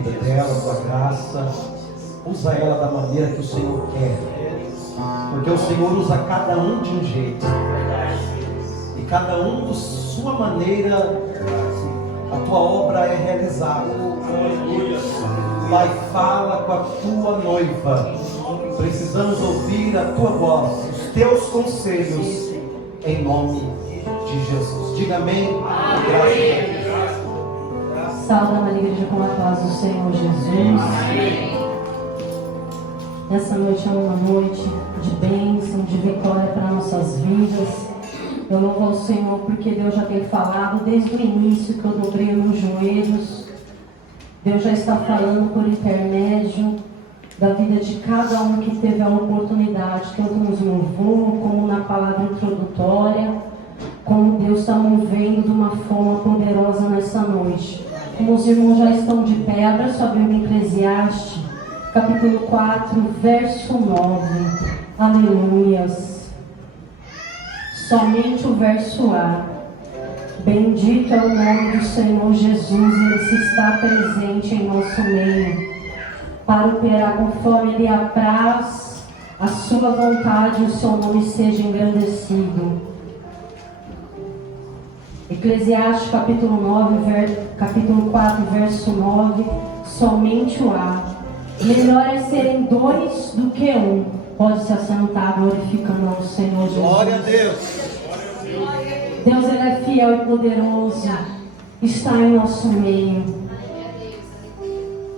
vida dela, a tua graça. Usa ela da maneira que o Senhor quer, porque o Senhor usa cada um de um jeito, e cada um de sua maneira a tua obra é realizada. Pai, fala com a tua noiva. Precisamos ouvir a tua voz, os teus conselhos, em nome de Jesus. Diga amém. Graças a Deus. Salva na igreja com a paz do Senhor Jesus. Essa noite é uma noite de bênção, de vitória para nossas vidas. Eu louvo ao Senhor porque Deus já tem falado desde o início que eu dobrei meus joelhos. Deus já está falando por intermédio da vida de cada um que teve a oportunidade, tanto nos louvor, como na palavra introdutória, como Deus está movendo de uma forma poderosa nessa noite. Como os irmãos já estão de pé, abra sua Bíblia em Eclesiastes, capítulo 4, verso 9. Aleluias. Somente o verso A. Bendito é o nome do Senhor Jesus, Ele se está presente em nosso meio, para operar conforme Ele apraz a sua vontade e o seu nome seja engrandecido. Eclesiastes capítulo 4, verso 9. Somente o A. Melhor é serem dois do que um. Pode se assentar glorificando ao Senhor Jesus. Glória a Deus. Deus, Ele é fiel e poderoso, está em nosso meio.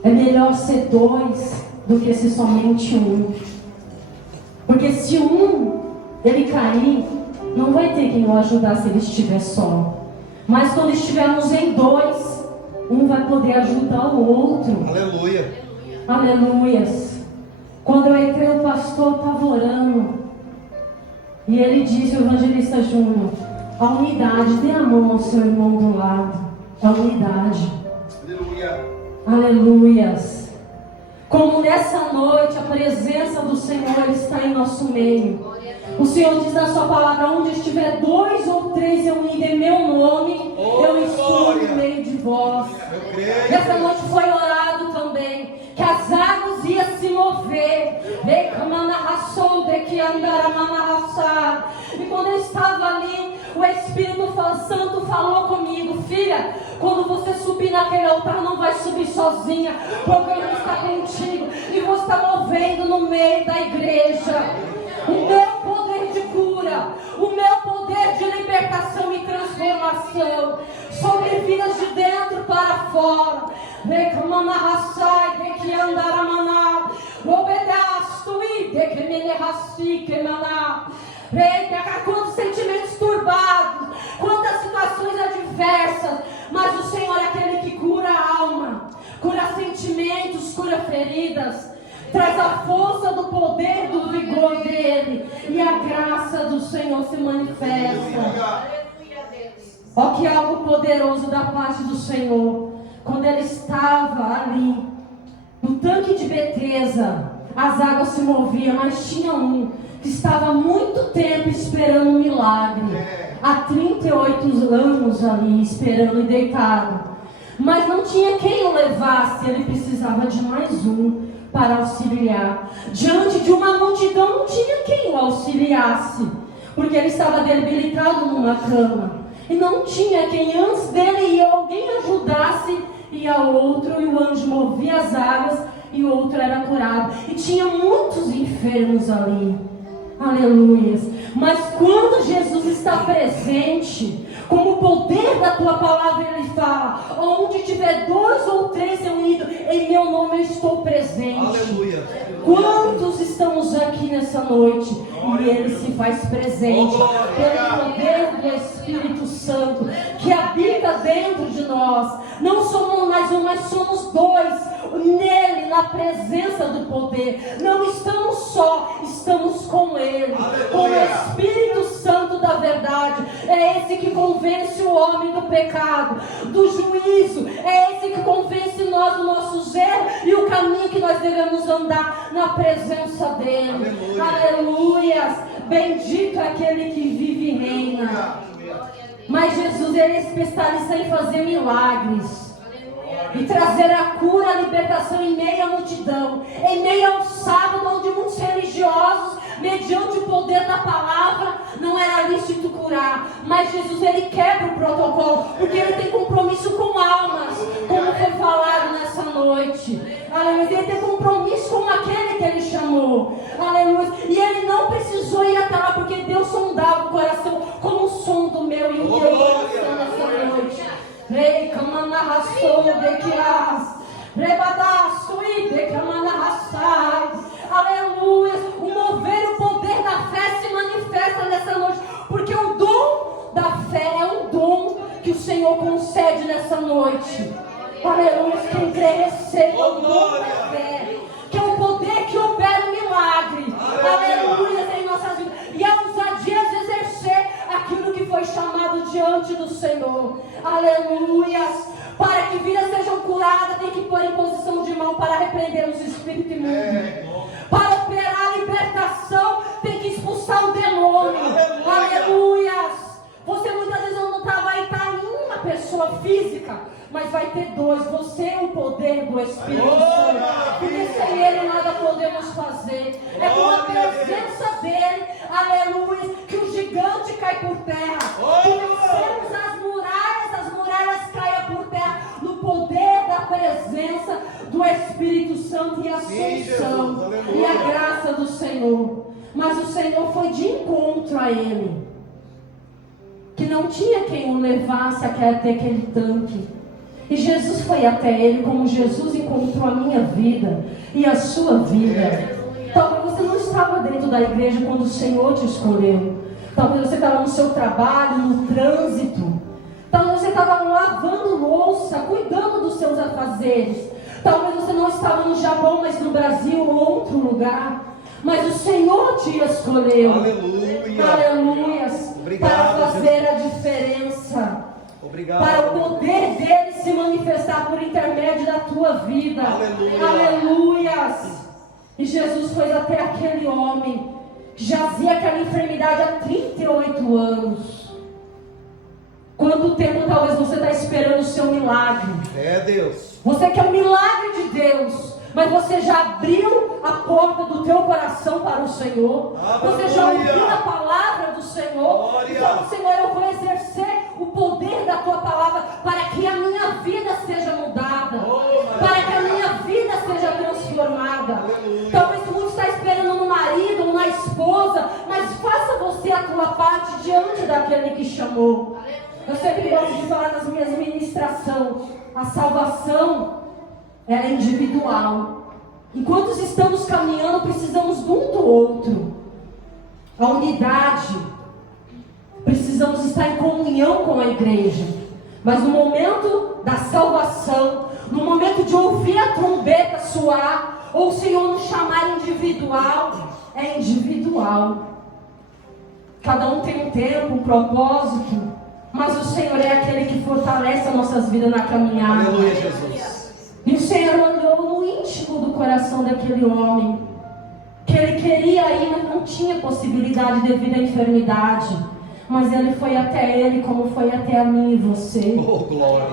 É melhor ser dois do que ser somente um. Porque se um ele cair, não vai ter quem o ajudar se ele estiver só. Mas quando estivermos em dois, um vai poder ajudar o outro. Aleluia. Aleluias. Quando eu entrei, o pastor estava orando. E ele disse, o evangelista Júnior, a unidade, dê a mão ao seu irmão do lado. A unidade. Aleluia. Aleluias. Como nessa noite a presença do Senhor está em nosso meio. O Senhor diz na sua palavra, onde estiver 2 ou 3 reunidos em meu nome, eu estou no meio de vós. Essa noite foi orado também, que as águas iam se mover. E quando eu estava ali, o Espírito Santo falou comigo, filha, quando você subir naquele altar, não vai subir sozinha, porque Ele está contigo, e você está movendo no meio da igreja. O meu poder de cura, o meu poder de libertação e transformação sobre vidas de dentro para fora. Quantos sentimentos turbados, quantas situações adversas, mas o Senhor é aquele que cura a alma, cura sentimentos, cura feridas. Traz a força do poder, do vigor dele. E a graça do Senhor se manifesta. Ó, que algo poderoso da parte do Senhor. Quando ele estava ali, no tanque de Betesda, as águas se moviam, mas tinha um que estava há muito tempo esperando um milagre. Há 38 anos ali, esperando e deitado. Mas não tinha quem o levasse, ele precisava de mais um para auxiliar. Diante de uma multidão não tinha quem o auxiliasse, porque ele estava debilitado numa cama, e não tinha quem antes dele ia alguém ajudasse, ia outro, e o anjo movia as águas e o outro era curado, e tinha muitos enfermos ali. Aleluias. Mas quando Jesus está presente, como o poder da tua palavra, ele fala, onde tiver 2 ou 3 reunidos em meu nome, eu estou presente. Aleluia. Quantos estamos aqui nessa noite? E ele se faz presente pelo poder do Espírito Santo que habita dentro de nós. Não somos mais um, mas somos 2 nele, na presença do poder. Não estamos só, estamos com ele. Aleluia. Com o Espírito Santo da verdade. É esse que convence o homem do pecado, do juízo. É esse que convence nós do nosso erro e o caminho que nós devemos andar na presença dele. Aleluia. Bendito é aquele que vive e reina. Mas Jesus, ele é especialista em fazer milagres. E trazer a cura, a libertação em meio à multidão, em meio a um sábado onde muitos religiosos, mediante o poder da palavra, não era lícito curar. Mas Jesus, ele quebra o protocolo, porque ele tem compromisso com almas, como foi falado nessa noite. Aleluia. Ele tem compromisso com aquele que ele chamou. Aleluia. E ele não precisou ir até lá, porque Deus sondava o coração como o som do meu e o teu coração nessa noite. Rei, camanarraçou de que as rebadaço e de camanarraçai. Aleluia. O mover, o poder da fé se manifesta nessa noite, porque o dom da fé é um dom que o Senhor concede nessa noite. Aleluia. Quem crê receba o dom da fé, que é o poder que opera o milagre. Aleluia. Em nossas vidas. E a ousadia de exercer aquilo que foi chamado diante do Senhor. Aleluia. Para que vidas sejam curadas, tem que pôr em posição de mão para repreender os espíritos imundos. Para operar a libertação, tem que expulsar o demônio. Aleluia. Você muitas vezes não vai estar em uma pessoa física, mas vai ter dois. Você é o poder do Espírito Santo. Porque sem ele nada podemos fazer. É com a presença dele, aleluia, que o gigante cai por terra. Que vencemos as muralhas caem por terra. No poder da presença do Espírito Santo e a assunção e a graça do Senhor. Mas o Senhor foi de encontro a ele, que não tinha quem o levasse até aquele tanque. E Jesus foi até ele, como Jesus encontrou a minha vida e a sua vida. Talvez você não estava dentro da igreja quando o Senhor te escolheu. Talvez você estava no seu trabalho, no trânsito. Talvez você estava lavando louça, cuidando dos seus afazeres. Talvez você não estava no Japão, mas no Brasil ou outro lugar. Mas o Senhor te escolheu. Aleluia. Aleluia. Obrigado, para fazer Jesus. a diferença. Obrigado. Para o poder dele se manifestar por intermédio da tua vida. Aleluia. Aleluias. E Jesus foi até aquele homem que jazia aquela enfermidade há 38 anos. Quanto tempo talvez você está esperando o seu milagre? É Deus. Você quer o milagre de Deus, mas você já abriu a porta do teu coração para o Senhor. Você já ouviu a palavra do Senhor. Então, Senhor, eu vou exercer o poder da tua palavra para que a minha vida seja mudada, para que a minha vida seja transformada. Talvez muitos está esperando no marido ou na esposa, mas faça você a tua parte diante daquele que chamou. Eu sempre gosto de falar nas minhas ministrações, a salvação ela é individual. Enquanto estamos caminhando, precisamos de um do outro. A unidade. Precisamos estar em comunhão com a igreja. Mas no momento da salvação, no momento de ouvir a trombeta soar, ou o Senhor nos chamar individual, é individual. Cada um tem um tempo, um propósito. Mas o Senhor é aquele que fortalece as nossas vidas na caminhada. Aleluia, Jesus. E o Senhor olhou no íntimo do coração daquele homem, que ele queria ir, mas não tinha possibilidade devido à enfermidade. Mas ele foi até ele, como foi até a mim e você. Oh, glória.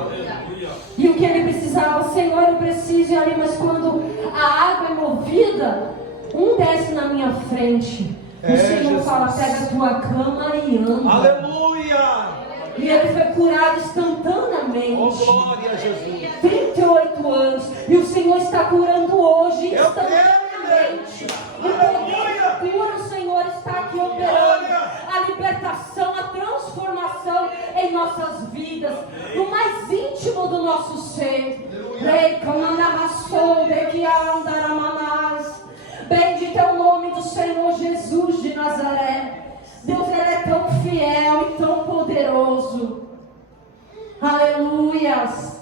E o que ele precisava, Senhor, eu preciso ir ali, mas quando a água é movida, um desce na minha frente. O Senhor Jesus. fala, pega a tua cama e anda. Aleluia. E ele foi curado instantaneamente. Oh, glória a Jesus. 38 anos. E o Senhor está curando hoje Eu instantaneamente. O poder da cura, o Senhor está aqui operando. A libertação, a transformação em nossas vidas. No mais íntimo do nosso ser. Bendito é o nome do Senhor Jesus de Nazaré. Deus, ele é tão fiel e tão poderoso. Aleluias.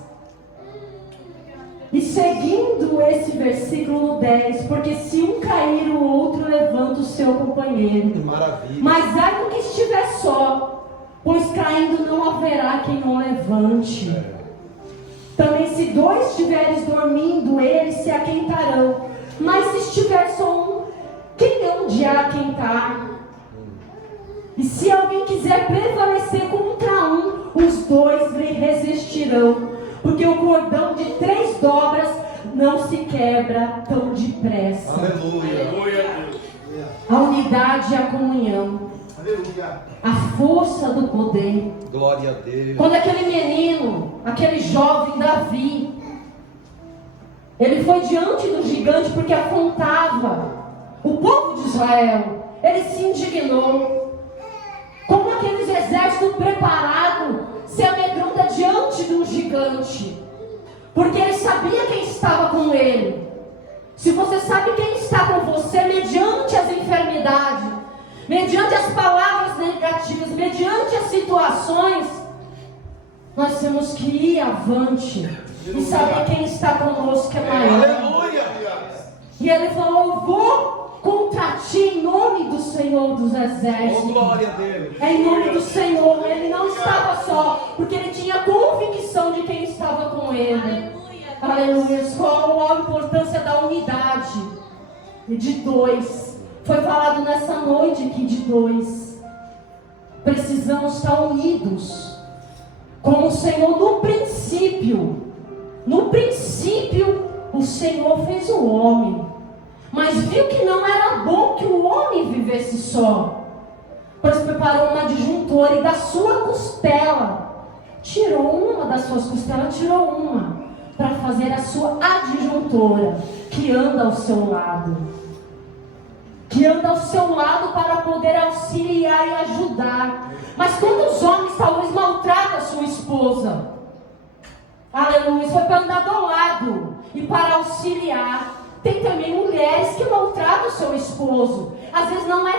E seguindo esse versículo no 10, porque se um cair, o outro levanta o seu companheiro. Maravilha. Mas ai do que estiver só, pois caindo não haverá quem o levante. Também se dois estiveres dormindo, eles se aquentarão. Mas se estiver só um, quem é onde há aquentar? E se alguém quiser prevalecer contra um, os dois lhe resistirão. porque o cordão de 3 dobras não se quebra tão depressa. Aleluia. A unidade e a comunhão. Aleluia. A força do poder. Glória a Deus. Quando aquele menino, aquele jovem Davi, ele foi diante do gigante porque afrontava o povo de Israel, ele se indignou. Como aqueles exércitos preparados se amedronta diante de um gigante, porque ele sabia quem estava com ele. Se você sabe quem está com você, mediante as enfermidades, mediante as palavras negativas, mediante as situações, nós temos que ir avante e saber quem está conosco é maior. Aleluia. E ele falou: eu vou contra ti em nome do Senhor dos Exércitos. Glória a Deus. É em nome do Senhor. Ele não estava só, porque ele tinha convicção de quem estava com ele. Aleluia. Qual a importância da unidade? De 2. Foi falado nessa noite aqui de 2. Precisamos estar unidos. Como o Senhor no princípio. No princípio, o Senhor fez o homem. Mas viu que não era bom que o homem vivesse só. Pois preparou uma adjuntora e da sua costela tirou uma das suas costelas, tirou uma para fazer a sua adjuntora, que anda ao seu lado. Que anda ao seu lado para poder auxiliar e ajudar. Mas quantos homens talvez maltratam a sua esposa? Aleluia, foi para andar do lado e para auxiliar. Tem também mulheres que maltratam o seu esposo. Às vezes não é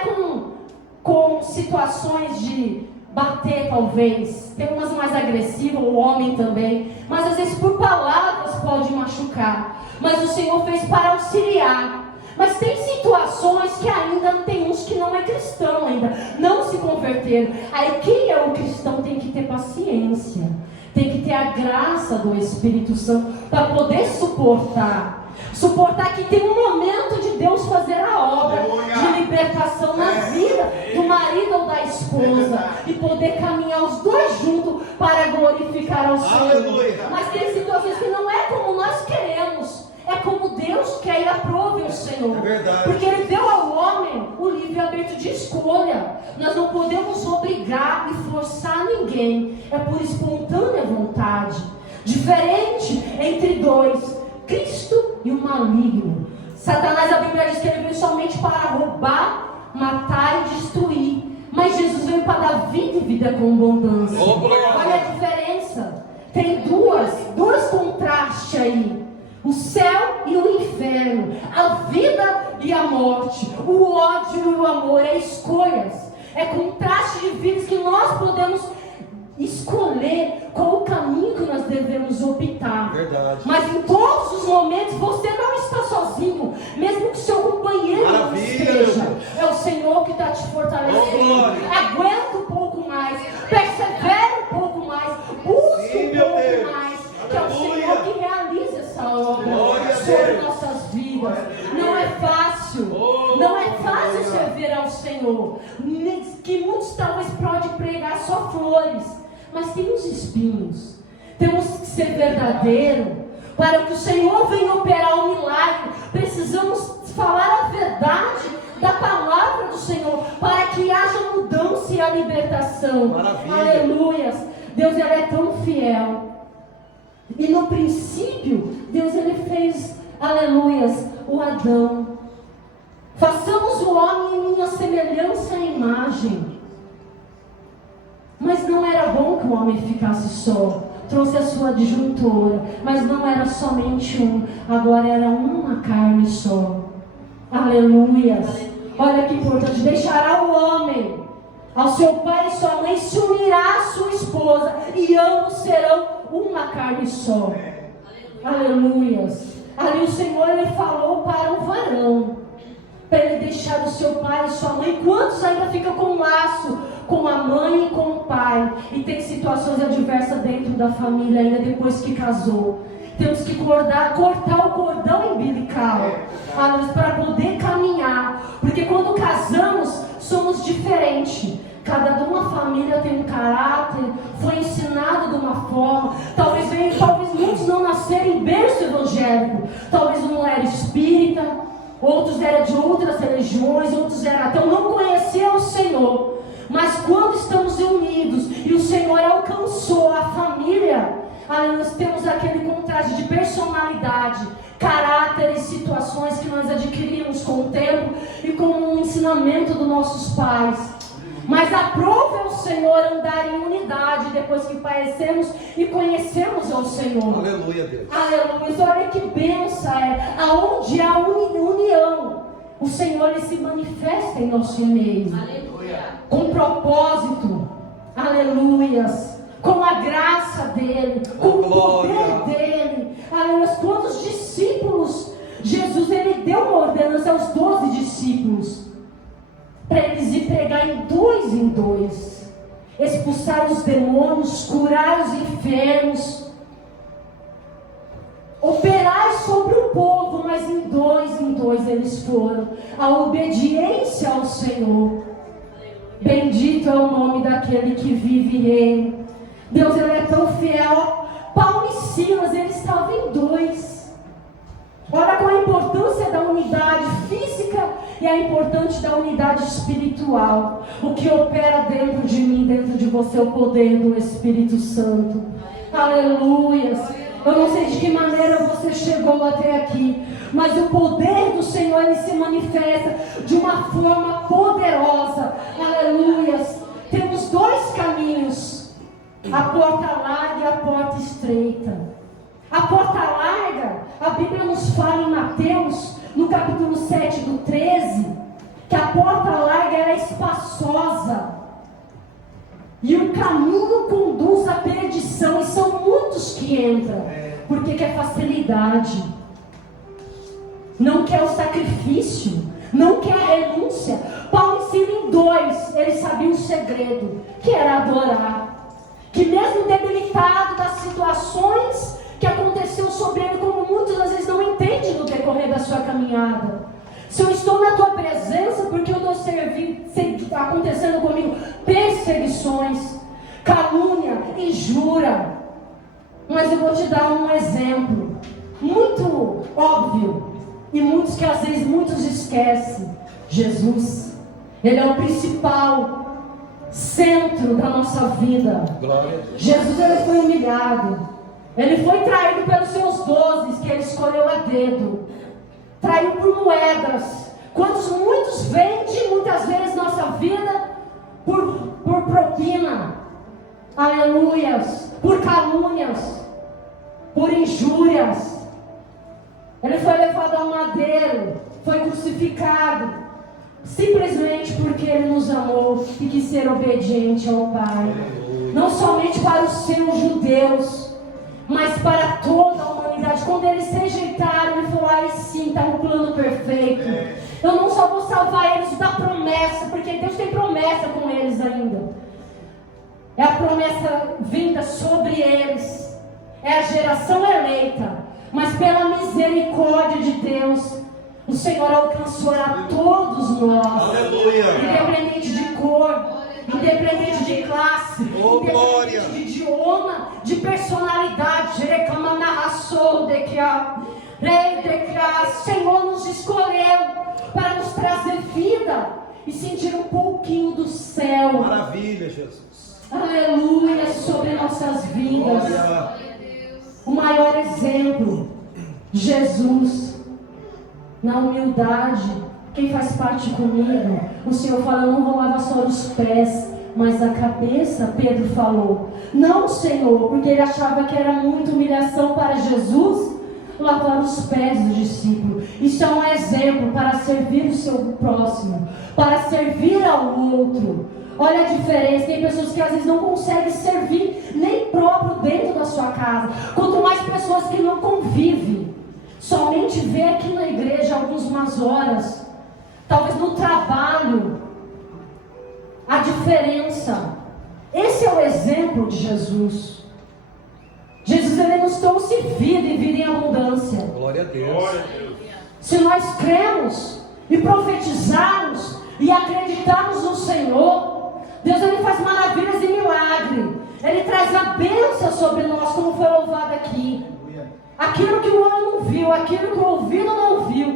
com situações de bater, talvez. Tem umas mais agressivas, o homem também. Mas às vezes por palavras pode machucar. Mas o Senhor fez para auxiliar. Mas tem situações que ainda tem uns que não é cristão ainda, não se converteram. Aí quem é o cristão tem que ter paciência. Tem que ter a graça do Espírito Santo para poder suportar. Suportar que tem um momento de Deus fazer a obra de libertação na vida do marido ou da esposa. E poder caminhar os dois juntos para glorificar ao Senhor. Mas tem situações que não é como nós queremos. É como Deus quer e aprove o Senhor. Porque Ele deu ao homem o livre-arbítrio de escolha. Nós não podemos obrigar e forçar ninguém. É por espontânea vontade. Diferente entre 2, Cristo e o maligno. Satanás, a Bíblia diz que ele veio somente para roubar, matar e destruir. Mas Jesus veio para dar vida e vida com abundância. Olha a diferença. Tem dois contrastes aí. O céu e o inferno, a vida e a morte, o ódio e o amor, é escolhas, é contraste de vidas que nós podemos escolher qual o caminho que nós devemos optar. Verdade. Mas em todos os momentos você não está sozinho, mesmo que seu companheiro não esteja. É o Senhor que está te fortalecendo. Aguenta um pouco mais, persevera um pouco mais, busque um pouco mais, que é o Senhor que realiza essa obra sobre nossas vidas. Não é fácil, não é fácil servir ao Senhor. Que muitos talvez podem pregar só flores, mas tem os espinhos. Temos que ser verdadeiro para que o Senhor venha operar um milagre. Precisamos falar a verdade da palavra do Senhor para que haja mudança e a libertação. Maravilha. Aleluias. Deus, Ele é tão fiel. E no princípio, Deus, Ele fez, aleluias, o Adão. Façamos o homem em minha semelhança e imagem. Mas não era bom que o homem ficasse só. Trouxe a sua adjuntora. Mas não era somente um. Agora era uma carne só. Aleluias. Olha que importante. Deixará o homem ao seu pai e sua mãe, se unirá à sua esposa, e ambos serão uma carne só. Aleluias. Ali o Senhor, Ele falou para o varão, para ele deixar o seu pai e sua mãe. Quantos ainda ficam com um laço com a mãe e com o pai, e tem situações adversas dentro da família ainda depois que casou? Temos que cortar o cordão umbilical para poder caminhar, porque quando casamos somos diferentes. Cada uma família tem um caráter, foi ensinado de uma forma, talvez espírita, outros eram de outras religiões, outros eram ateus, não conheciam o Senhor. Mas quando estamos unidos e o Senhor alcançou a família, aí nós temos aquele contraste de personalidade, caráter e situações que nós adquirimos com o tempo e com o ensinamento dos nossos pais. Mas aprove ao Senhor andar em unidade depois que padecemos e conhecemos ao Senhor. Aleluia, Deus. Aleluia. Olha que bênção é. Aonde há união, o Senhor ele se manifesta em nosso meio. Aleluia. Com propósito. Aleluias. Com a graça dele. Com o poder dele. Aleluia. Quantos discípulos Jesus ele deu uma ordenança aos 12 discípulos. Para eles ir pregar em dois, expulsar os demônios, curar os enfermos, operar sobre o povo, mas em dois eles foram. A obediência ao Senhor. Bendito é o nome daquele que vive e reina. Deus ele é tão fiel. Paulo e Silas, eles estavam em dois. Olha qual a importância da unidade física e a importância da unidade espiritual. O que opera dentro de mim, dentro de você, o poder do Espírito Santo. Aleluias. Eu não sei de que maneira você chegou até aqui, mas o poder do Senhor ele se manifesta de uma forma poderosa. Aleluias. Temos dois caminhos: a porta larga e a porta estreita. A porta larga, a Bíblia nos fala em Mateus, no capítulo 7 do 13, que a porta larga era espaçosa e o caminho conduz à perdição, e são muitos que entram, porque quer facilidade, não quer o sacrifício, não quer a renúncia. Paulo ensina em dois, ele sabia um segredo, que era adorar, que mesmo debilitado das situações que aconteceu sobre ele, como muitos às vezes não entendem no decorrer da sua caminhada. Se eu estou na tua presença, porque eu estou acontecendo comigo perseguições, calúnia, injúria. Mas eu vou te dar um exemplo muito óbvio e muitos que às vezes muitos esquecem. Jesus, ele é o principal centro da nossa vida. Jesus ele foi humilhado. Ele foi traído pelos seus 12, que ele escolheu a dedo. Traiu por moedas. Muitos vendem muitas vezes nossa vida por propina. Aleluias. Por calúnias. Por injúrias. Ele foi levado ao madeiro. Foi crucificado. Simplesmente porque ele nos amou e quis ser obediente ao Pai. Não somente para os seus judeus, mas para toda a humanidade. Quando eles se rejeitaram, ele falou: ai sim, está no plano perfeito. Eu não só vou salvar eles da promessa, porque Deus tem promessa com eles ainda. É a promessa vinda sobre eles. É a geração eleita. Mas pela misericórdia de Deus, o Senhor alcançará todos nós. Aleluia. Independente de cor, independente de classe, independente de idioma, de personalidade. Reclama na ração de que o Senhor nos escolheu para nos trazer vida e sentir um pouquinho do céu. Maravilha, Jesus. Aleluia, sobre nossas vidas. O maior exemplo, Jesus, na humildade. Quem faz parte comigo, o Senhor fala: eu não vou lavar só os pés, mas a cabeça. Pedro falou: não, Senhor, porque ele achava que era muita humilhação para Jesus lavar os pés do discípulo. Isso é um exemplo para servir o seu próximo, para servir ao outro. Olha a diferença. Tem pessoas que às vezes não conseguem servir nem próprio dentro da sua casa, quanto mais pessoas que não convivem, somente vê aqui na igreja algumas horas, talvez no trabalho. A diferença. Esse é o exemplo de Jesus. Jesus ele nos trouxe vida e vida em abundância. Glória a Deus. Se nós cremos e profetizarmos e acreditarmos no Senhor, Deus ele faz maravilhas e milagres. Ele traz a bênção sobre nós, como foi louvado aqui. Aquilo que o olho não viu, aquilo que o ouvido não viu,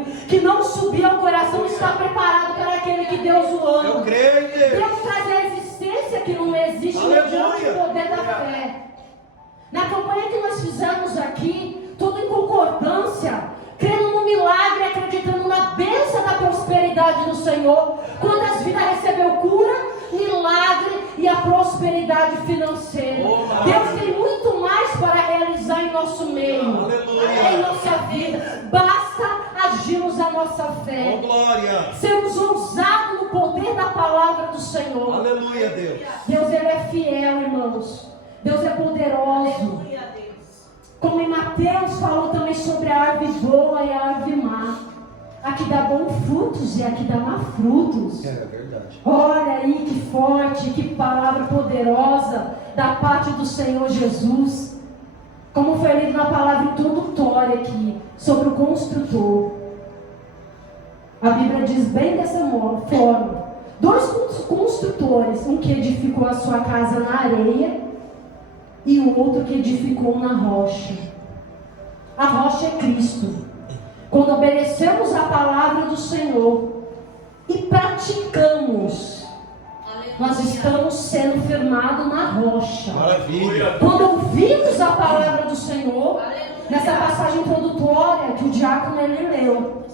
não subiu ao coração está preparado para aquele que Deus o ama. Eu creio, Deus. Deus traz a existência que não existe mediante o poder da fé. Na campanha que nós fizemos aqui, tudo em concordância, crendo no milagre, acreditando na bênção da prosperidade do Senhor. Quantas vidas recebeu cura, milagre e a prosperidade financeira. Deus tem muito mais para realizar em nosso meio, em nossa vida. Basta agirmos a nossa fé. Glória. Sermos ousados no poder da palavra do Senhor. Aleluia, Deus. Deus, Ele é fiel, irmãos. Deus é poderoso. Como em Mateus falou também sobre a árvore boa e a árvore má. A que dá bons frutos e a que dá má frutos. É verdade. Olha aí que forte, que palavra poderosa da parte do Senhor Jesus. Como foi lido na palavra introdutória aqui, sobre o construtor. A Bíblia diz bem dessa forma. 2 construtores, um que edificou a sua casa na areia e o outro que edificou na rocha. A rocha é Cristo. Quando obedecemos a palavra do Senhor e praticamos, nós estamos sendo firmados na rocha. Maravilha. Quando ouvimos a palavra do Senhor, nessa passagem introdutória que o diácono ele leu,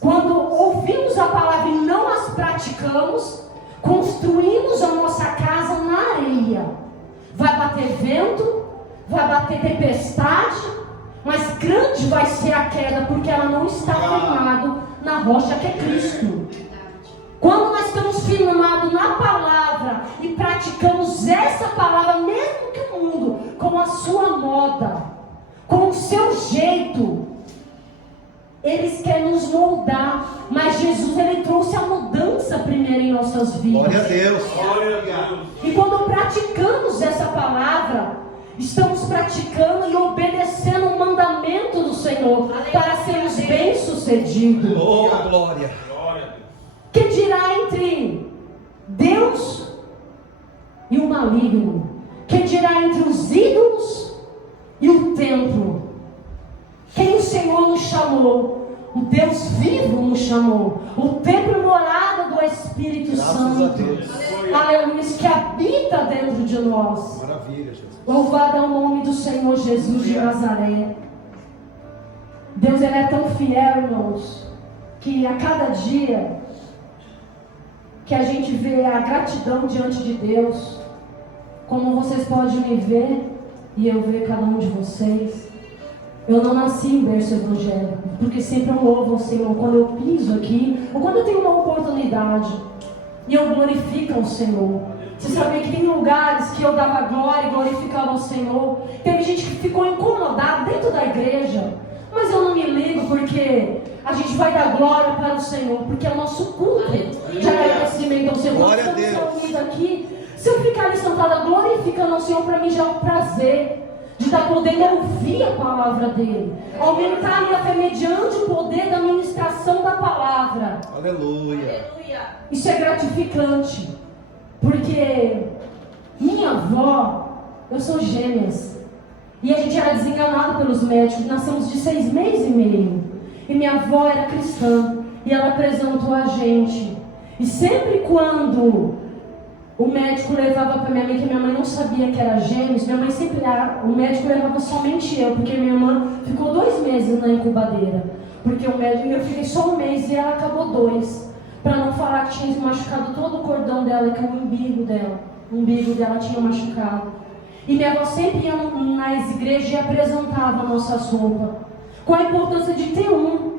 quando ouvimos a palavra e não as praticamos, construímos a nossa casa na areia. Vai bater vento, vai bater tempestade, mas grande vai ser a queda, porque ela não está firmada na rocha que é Cristo. Quando nós estamos firmados na palavra e praticamos essa palavra, mesmo que o mundo, com a sua moda, com o seu jeito, eles querem nos moldar, mas Jesus ele trouxe a mudança primeiro em nossas vidas. Glória a Deus. Glória a Deus. E quando praticamos essa palavra, estamos praticando e obedecendo o mandamento do Senhor para sermos bem-sucedidos. Oh, glória. Que dirá entre Deus e o maligno? Que dirá entre os ídolos e o templo? Quem o Senhor nos chamou? O Deus vivo nos chamou. O templo morada do Espírito Santo. A Deus. Aleluia, que habita dentro de nós. Maravilha, Jesus. Louvado é o nome do Senhor Jesus de Nazaré. Deus ele é tão fiel, irmãos, que a cada dia que a gente vê a gratidão diante de Deus, como vocês podem me ver e eu ver cada um de vocês. Eu não nasci em berço evangélico, porque sempre eu louvo ao Senhor quando eu piso aqui, ou quando eu tenho uma oportunidade, e eu glorifico ao Senhor. Você sabia que tem lugares que eu dava glória e glorificava ao Senhor? Teve gente que ficou incomodada dentro da igreja, mas eu não me ligo, porque a gente vai dar glória para o Senhor, porque é o nosso culto de agradecimento ao Senhor. Glória a Nós Deus. estamos reunidos aqui, se eu ficar ali sentada glorificando ao Senhor, para mim já é um prazer de estar podendo ouvir a palavra dele, aumentar a minha fé mediante o poder da ministração da palavra. Aleluia. Isso é gratificante, porque minha avó, eu sou gêmeas, e a gente era desenganado pelos médicos, nascemos de 6 meses e meio, e minha avó era cristã, e ela apresentou a gente, e sempre quando o médico levava para minha mãe, que minha mãe não sabia que era gêmeos, minha mãe sempre era, o médico levava somente eu, porque minha irmã ficou 2 meses na incubadeira, porque o médico, eu fiquei só 1 mês e ela acabou 2, para não falar que tinha machucado todo o cordão dela, que é o umbigo dela tinha machucado. E minha avó sempre ia nas igrejas e apresentava nossas roupas. Qual a importância de ter um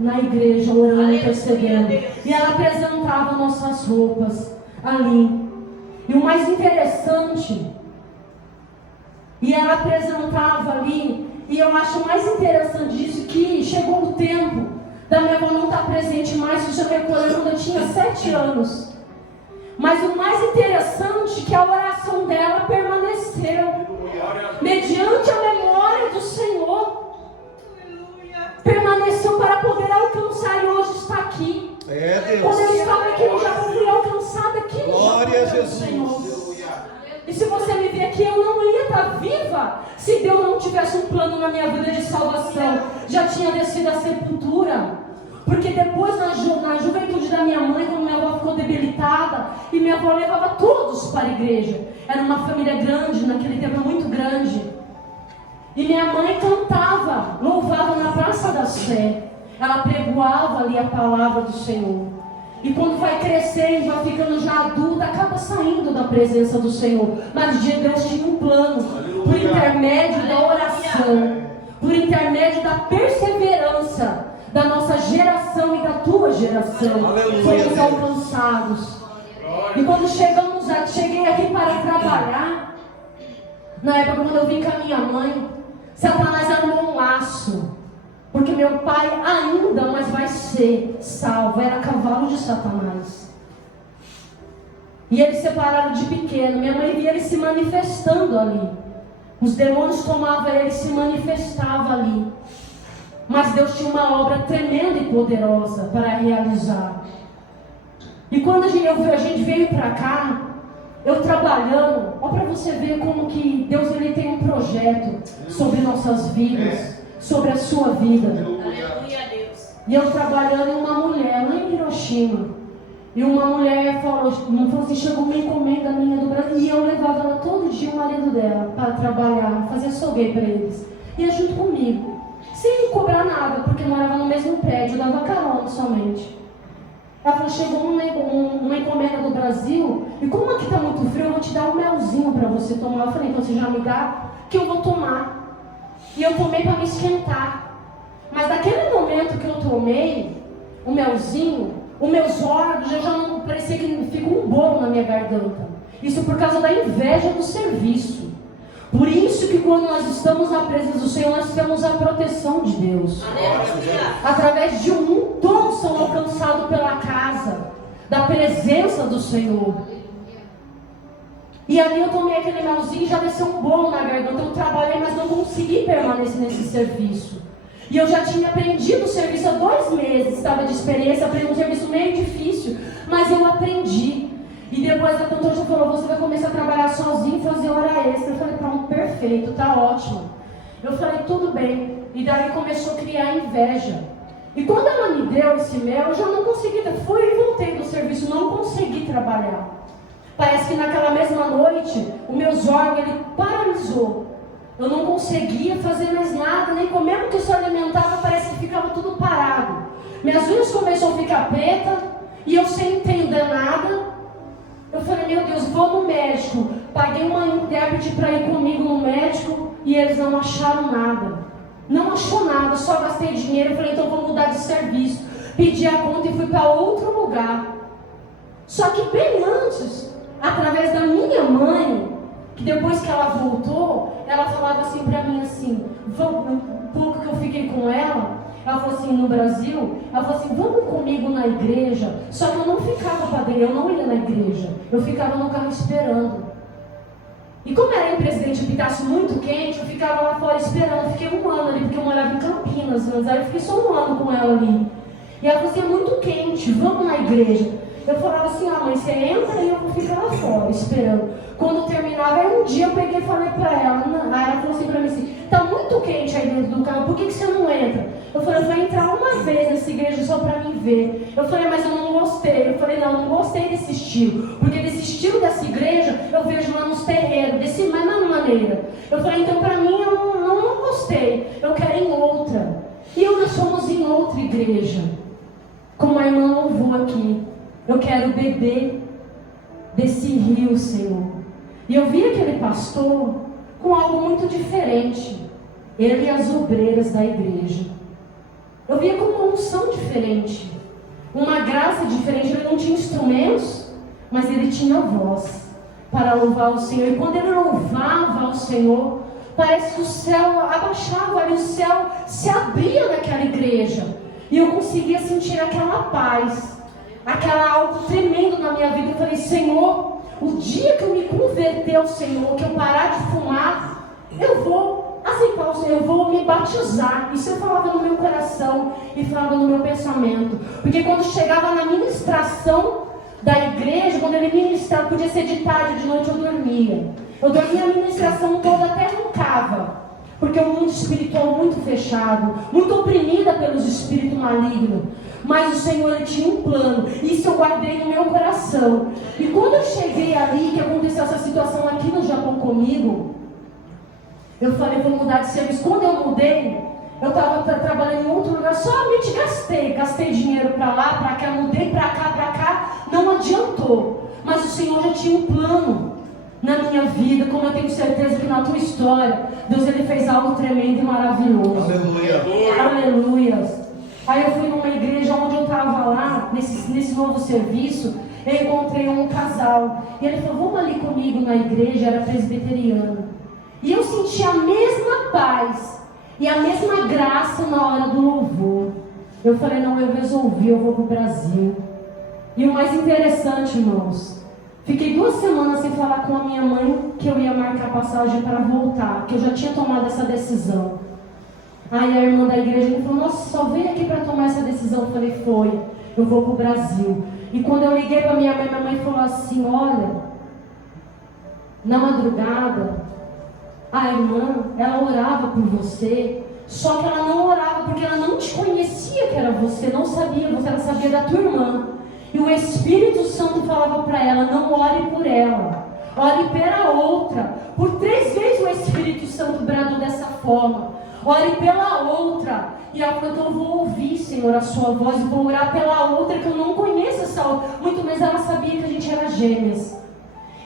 na igreja, orando, intercedendo. E ela apresentava nossas roupas ali. E o mais interessante, e ela apresentava ali, e eu acho mais interessante disso, que chegou o tempo da minha avó não estar presente mais, isso eu recolhi quando eu tinha 7 anos. Mas o mais interessante é que a oração dela permaneceu, mediante a memória do Senhor, permaneceu para poder alcançar, e hoje está aqui. É, Deus. Quando eu estava aqui, eu já fui alcançada aqui. Glória a Jesus. Senhor. E se você me ver aqui, eu não ia estar viva viva. Se Deus não tivesse um plano na minha vida de salvação, já tinha descido à sepultura. Porque depois, na juventude da minha mãe, quando minha avó ficou debilitada, e minha avó levava todos para a igreja. Era uma família grande, naquele tempo muito grande. E minha mãe cantava, louvava na Praça da Sé. Ela pregoava ali a palavra do Senhor. E quando vai crescendo, vai ficando já adulta, acaba saindo da presença do Senhor. Mas Deus tinha um plano, por intermédio da oração, por intermédio da perseverança da nossa geração e da tua geração. Fomos alcançados. E quando cheguei aqui para trabalhar, na época quando eu vim com a minha mãe, Satanás armou um laço. Porque meu pai ainda, mas vai ser salvo. Era cavalo de Satanás. E eles separaram de pequeno. Minha mãe via ele se manifestando ali. Os demônios tomavam ele e se manifestava ali. Mas Deus tinha uma obra tremenda e poderosa para realizar. E quando a gente veio para cá, eu trabalhando, olha para você ver como que Deus ele tem um projeto sobre nossas vidas. Sobre a sua vida. Aleluia, Deus. E eu trabalhando em uma mulher lá em Hiroshima. E uma mulher falou assim, chegou uma encomenda minha do Brasil. E eu levava ela todo dia, o marido dela, para trabalhar, fazer açougue para eles. Ia junto comigo. Sem cobrar nada, porque morava no mesmo prédio, eu dava carona somente. Ela falou, chegou uma encomenda do Brasil. E como aqui está muito frio, eu vou te dar um melzinho para você tomar. Eu falei, então você já me dá, que eu vou tomar. E eu tomei para me esquentar. Mas naquele momento que eu tomei o melzinho, os meus órgãos já não parecia que ficou um bolo na minha garganta. Isso por causa da inveja do serviço. Por isso que quando nós estamos na presença do Senhor, nós temos a proteção de Deus. Através de todos são alcançados pela casa da presença do Senhor. E ali eu tomei aquele melzinho e já desceu um bolo na garganta. Eu trabalhei, mas não consegui permanecer nesse serviço. E eu já tinha aprendido o serviço há 2 meses. Estava de experiência, aprendi um serviço meio difícil. Mas eu aprendi. E depois a cantora já falou, você vai começar a trabalhar sozinho e fazer hora extra. Eu falei, pronto, perfeito, tá ótimo. Eu falei, tudo bem. E daí começou a criar inveja. E quando ela me deu esse mel, eu já não consegui. Fui e voltei do serviço, não consegui trabalhar. Parece que naquela mesma noite, os meus órgãos, ele paralisou. Eu não conseguia fazer mais nada, nem comer, mesmo que eu se alimentava, parece que ficava tudo parado. Minhas unhas começaram a ficar preta, e eu sem entender nada. Eu falei, meu Deus, vou no médico. Paguei uma intérprete para ir comigo no médico, e eles não acharam nada. Não achou nada, só gastei dinheiro. Eu falei, então vou mudar de serviço. Pedi a conta e fui para outro lugar. Só que bem antes, através da minha mãe, que depois que ela voltou, ela falava assim para mim assim, um pouco que eu fiquei com ela falou assim, no Brasil, ela falou assim, vamos comigo na igreja. Só que eu não ficava para eu não ia na igreja, eu ficava no carro esperando. E como era em Presidente Pitácio muito quente, eu ficava lá fora esperando. Eu fiquei 1 ano ali, porque eu morava em Campinas, mas aí eu fiquei só 1 ano com ela ali. E ela falou assim, é muito quente, vamos na igreja. Eu falava assim, mãe, você entra e eu vou ficar lá fora, esperando. Quando terminava, aí um dia eu peguei e falei pra ela, aí ela falou assim pra mim assim, tá muito quente aí dentro do carro, por que você não entra? Eu falei, eu vou entrar uma vez nessa igreja só pra mim ver. Eu falei, mas eu não gostei. Eu falei, não gostei desse estilo. Porque desse estilo dessa igreja, eu vejo lá nos terreiros, dessa mesma maneira. Eu falei, então pra mim, eu não gostei. Eu quero ir em outra. E nós fomos em outra igreja. Como a irmã louvou aqui. Eu quero beber desse rio, Senhor. E eu vi aquele pastor com algo muito diferente. Ele e as obreiras da igreja. Eu via com uma unção diferente. Uma graça diferente. Ele não tinha instrumentos, mas ele tinha voz para louvar o Senhor. E quando ele louvava o Senhor, parece que o céu abaixava e o céu se abria naquela igreja. E eu conseguia sentir aquela paz. Aquela algo tremendo na minha vida. Eu falei, Senhor, o dia que eu me converter ao Senhor, que eu parar de fumar, eu vou aceitar o Senhor, eu vou me batizar. Isso eu falava no meu coração e falava no meu pensamento. Porque quando chegava na ministração da igreja, quando ele ministrava, podia ser de tarde, de noite eu dormia. Eu dormia a ministração toda, até roncava, porque o mundo espiritual muito fechado, muito oprimida pelos espíritos malignos. Mas o Senhor, Ele tinha um plano. Isso eu guardei no meu coração. E quando eu cheguei ali, que aconteceu essa situação aqui no Japão comigo, eu falei, vou mudar de serviço. Quando eu mudei, eu estava trabalhando em outro lugar, somente gastei dinheiro para lá, para cá, mudei para cá, não adiantou. Mas o Senhor já tinha um plano na minha vida, como eu tenho certeza que na tua história, Deus, Ele fez algo tremendo e maravilhoso. Aleluia. Aleluia. Aí eu fui numa igreja onde eu estava lá, nesse novo serviço, eu encontrei um casal. E ele falou, vamos ali comigo na igreja, era presbiteriano. E eu senti a mesma paz e a mesma graça na hora do louvor. Eu falei, não, eu resolvi, eu vou para o Brasil. E o mais interessante, irmãos, fiquei 2 semanas sem falar com a minha mãe que eu ia marcar passagem para voltar, que eu já tinha tomado essa decisão. Aí a irmã da igreja me falou, nossa, só veio aqui para tomar essa decisão. Eu falei, foi, eu vou para o Brasil. E quando eu liguei para minha mãe falou assim, olha, na madrugada, a irmã, ela orava por você, só que ela não orava porque ela não te conhecia que era você, não sabia, ela sabia da tua irmã. E o Espírito Santo falava para ela, não ore por ela, ore pela outra. Por 3 vezes o Espírito Santo bradou dessa forma. Ore pela outra. E ela falou, então eu vou ouvir, Senhor, a sua voz, e vou orar pela outra, que eu não conheço essa outra. Muito menos ela sabia que a gente era gêmeas.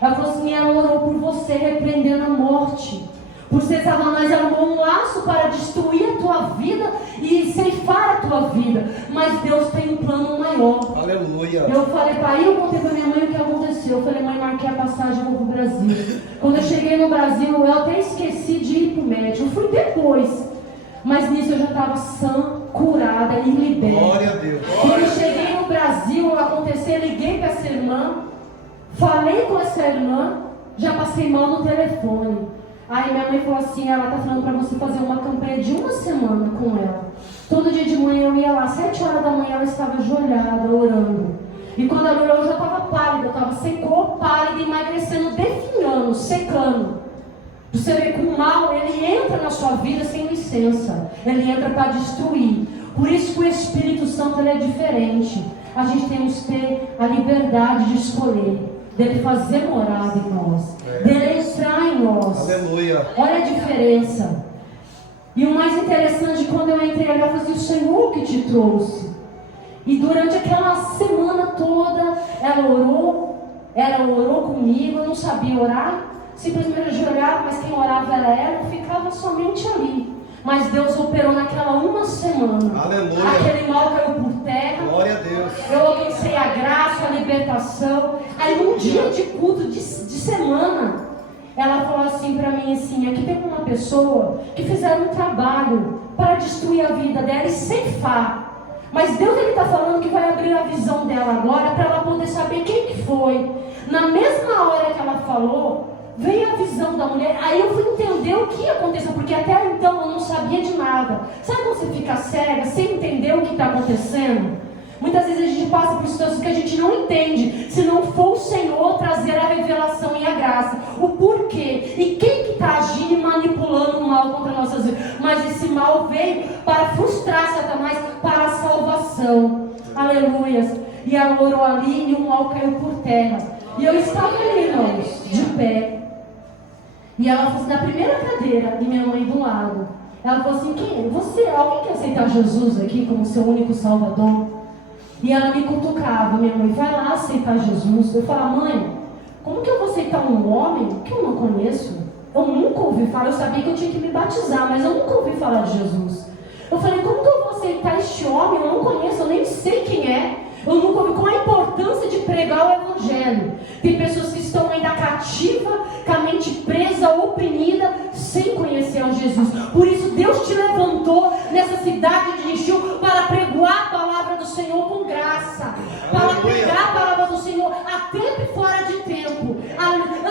Ela falou assim, ela orou por você, repreendendo a morte. Por ser Satanás armou um laço para destruir a tua vida e ceifar a tua vida. Mas Deus tem um plano maior. Aleluia. Eu falei, pai, eu contei para minha mãe o que aconteceu. Eu falei, mãe, marquei a passagem, eu vou para o Brasil. Quando eu cheguei no Brasil, eu até esqueci de ir para o médico. Eu fui depois. Mas nisso eu já estava sã, curada e liberta. Glória a Deus. Quando eu cheguei no Brasil, aconteceu, liguei para essa irmã, falei com essa irmã, já passei mal no telefone. Aí minha mãe falou assim, ela está falando para você fazer uma campanha de 1 semana com ela. Todo dia de manhã eu ia lá, 7 horas da manhã ela estava ajoelhada, orando. E quando ela orou eu já estava pálida, eu estava secou, pálida, emagrecendo, definhando, secando. Você vê que o mal, ele entra na sua vida sem licença. Ele entra para destruir. Por isso que o Espírito Santo, ele é diferente. A gente tem que ter a liberdade de escolher, dele fazer morada em nós, dele entrar em nós. Aleluia. Olha a diferença. E o mais interessante, quando eu entrei ali, eu falei assim, o Senhor que te trouxe. E durante aquela semana toda, ela orou comigo, eu não sabia orar, simplesmente ajoelhava, mas quem orava era ela, eu ficava somente ali. Mas Deus operou naquela 1 semana. Aleluia. Aquele mal caiu por terra. Glória a Deus. Eu alcancei a graça, a libertação. Aí um dia de culto de semana, ela falou assim para mim assim, aqui tem uma pessoa que fizeram um trabalho para destruir a vida dela e ceifar. Mas Deus, Ele está falando que vai abrir a visão dela agora para ela poder saber quem que foi. Na mesma hora que ela falou, veio a visão da mulher. Aí eu fui entender o que aconteceu, porque até então eu não sabia de nada. Sabe quando você fica cega, sem entender o que está acontecendo? Muitas vezes a gente passa por situações que a gente não entende, se não for o Senhor trazer a revelação e a graça, o porquê, e quem que está agindo e manipulando o mal contra nossas vidas. Mas esse mal veio para frustrar Satanás, para a salvação. Aleluia. E ela orou ali e o mal caiu por terra. E eu estava ali, irmãos, de pé. E ela falou assim, na primeira cadeira, e minha mãe do lado. Ela falou assim, alguém quer aceitar Jesus aqui como seu único salvador? E ela me cutucava, minha mãe, vai lá aceitar Jesus. Eu falava, mãe, como que eu vou aceitar um homem que eu não conheço? Eu nunca ouvi falar, eu sabia que eu tinha que me batizar, mas eu nunca ouvi falar de Jesus. Eu falei, como que eu vou aceitar este homem? Eu não conheço, eu nem sei quem é. Eu nunca ouvi. Qual a importância de pregar o Evangelho? Tem pessoas que estão ainda cativas, com a mente presa, oprimida, sem conhecer ao Jesus. Por isso Deus te levantou nessa cidade de Exu para pregoar a palavra do Senhor com graça. Para pregar a palavra do Senhor a tempo e fora de tempo.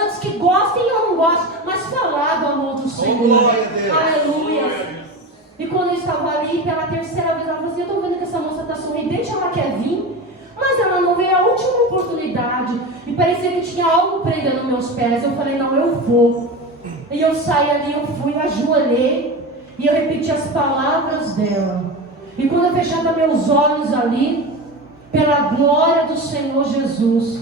Antes que gostem ou não gostem, mas falar do amor do Senhor. Aleluia. E quando eu estava ali, pela terceira vez, ela falou assim, eu estou vendo que essa moça está sorridente, ela quer vir. Mas ela não veio a última oportunidade. E parecia que tinha algo prendendo meus pés. Eu falei, não, eu vou. E eu saí ali, eu fui, ajoelhei. E eu repeti as palavras dela. E quando eu fechava meus olhos ali, pela glória do Senhor Jesus,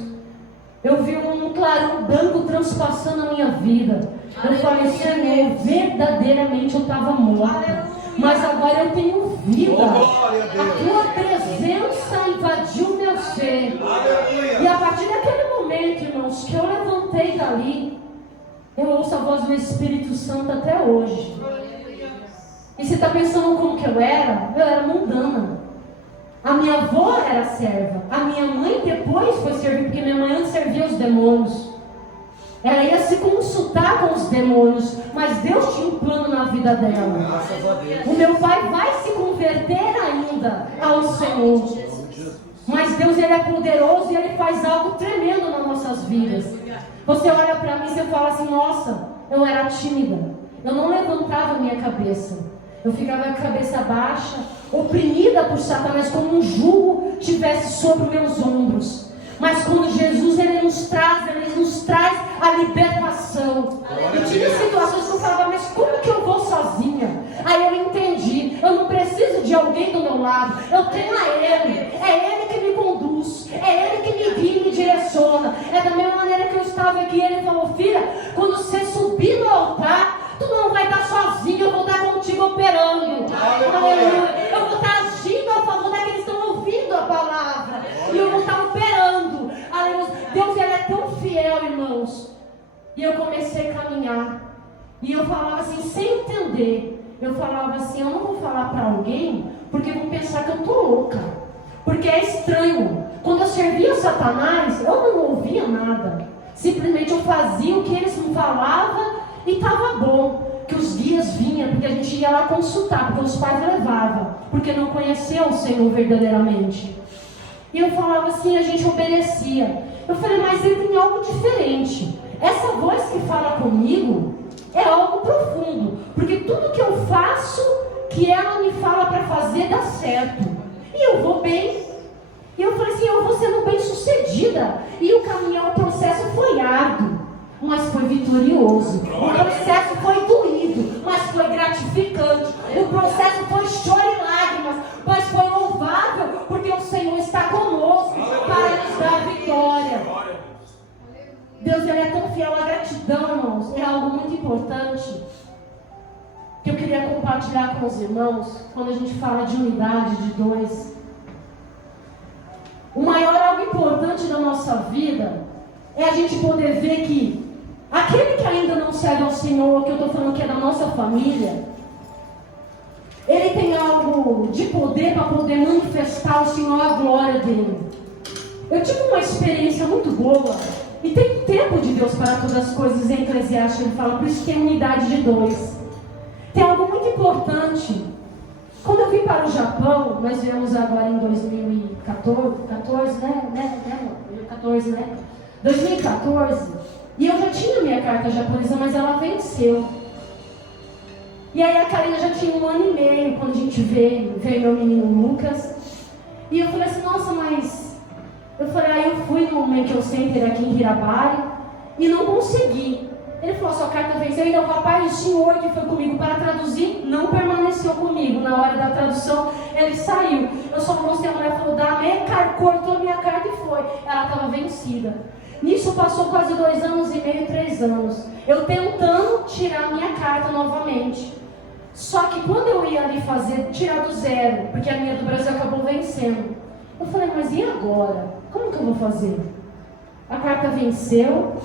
eu vi um clarão branco transpassando a minha vida. Eu falei, Senhor, verdadeiramente eu estava morta, mas agora eu tenho vida. A tua presença invadiu meu ser. E a partir daquele momento, irmãos, que eu levantei dali, eu ouço a voz do Espírito Santo até hoje. E você está pensando como que eu era mundana. A minha avó era serva. A minha mãe depois foi servir, porque minha mãe antes servia os demônios. Ela ia se consultar com os demônios, mas Deus tinha um plano na vida dela. Graças a Deus. O meu pai vai se converter ainda ao Senhor. Mas Deus, Ele é poderoso e Ele faz algo tremendo nas nossas vidas. Você olha para mim e você fala assim, nossa, eu era tímida. Eu não levantava a minha cabeça. Eu ficava com a cabeça baixa, oprimida por Satanás, como um jugo tivesse sobre meus ombros. Mas quando Jesus Ele nos traz a libertação. E tinha situações que eu falava, mas como que eu vou sozinha? Aí eu entendi, eu não preciso de alguém do meu lado, eu tenho a Ele. É Ele que me conduz, é Ele que me guia e me direciona. É da mesma maneira que eu estava aqui, Ele falou, filha, quando você subir no altar, tu não vai estar sozinho, eu vou estar contigo operando. Aleluia. Eu vou estar agindo a favor daqueles que estão ouvindo a palavra. E eu vou estar operando. Aleluia. Deus, Ele é tão fiel, irmãos. E eu comecei a caminhar. E eu falava assim, sem entender. Eu falava assim, eu não vou falar para alguém, porque vão pensar que eu estou louca. Porque é estranho. Quando eu servia Satanás, eu não ouvia nada. Simplesmente eu fazia o que eles me falavam. E estava bom, que os guias vinham, porque a gente ia lá consultar, porque os pais levavam, porque não conheciam o Senhor verdadeiramente. E eu falava assim, a gente obedecia. Eu falei, mas ele tem algo diferente. Essa voz que fala comigo é algo profundo, porque tudo que eu faço, que ela me fala para fazer, dá certo. E eu vou bem. E eu falei assim, eu vou sendo bem sucedida. E o caminho, o processo foi árduo, mas foi vitorioso. O processo foi doído, mas foi gratificante. O processo foi choro e lágrimas, mas foi louvável, porque o Senhor está conosco para nos dar vitória. Deus, Ele é tão fiel. A gratidão, irmãos, é algo muito importante que eu queria compartilhar com os irmãos. Quando a gente fala de unidade, de dois, o maior algo importante da nossa vida é a gente poder ver que aquele que ainda não serve ao Senhor, que eu estou falando que é da nossa família, ele tem algo de poder para poder manifestar ao Senhor a glória dele. Eu tive uma experiência muito boa, e tem tempo de Deus para todas as coisas. Em Eclesiastes ele fala, por isso tem unidade de dois. Tem algo muito importante. Quando eu vim para o Japão, nós viemos agora em 2014, né? 2014. E eu já tinha minha carta japonesa, mas ela venceu. E aí a Karina já tinha 1 ano e meio quando a gente veio meu menino Lucas. E eu falei assim, nossa, mas... Aí eu fui no Menkyo Center aqui em Hirabari e não consegui. Ele falou, sua carta venceu. E o rapaz, o senhor que foi comigo para traduzir, não permaneceu comigo. Na hora da tradução, ele saiu. Eu só mostrei a mulher, falou, dá meia carta, cortou minha carta e foi. Ela estava vencida. Nisso passou quase 2 anos e meio, 3 anos. Eu tentando tirar minha carta novamente. Só que quando eu ia ali tirar do zero, porque a minha do Brasil acabou vencendo, eu falei, mas e agora? Como que eu vou fazer? A carta venceu.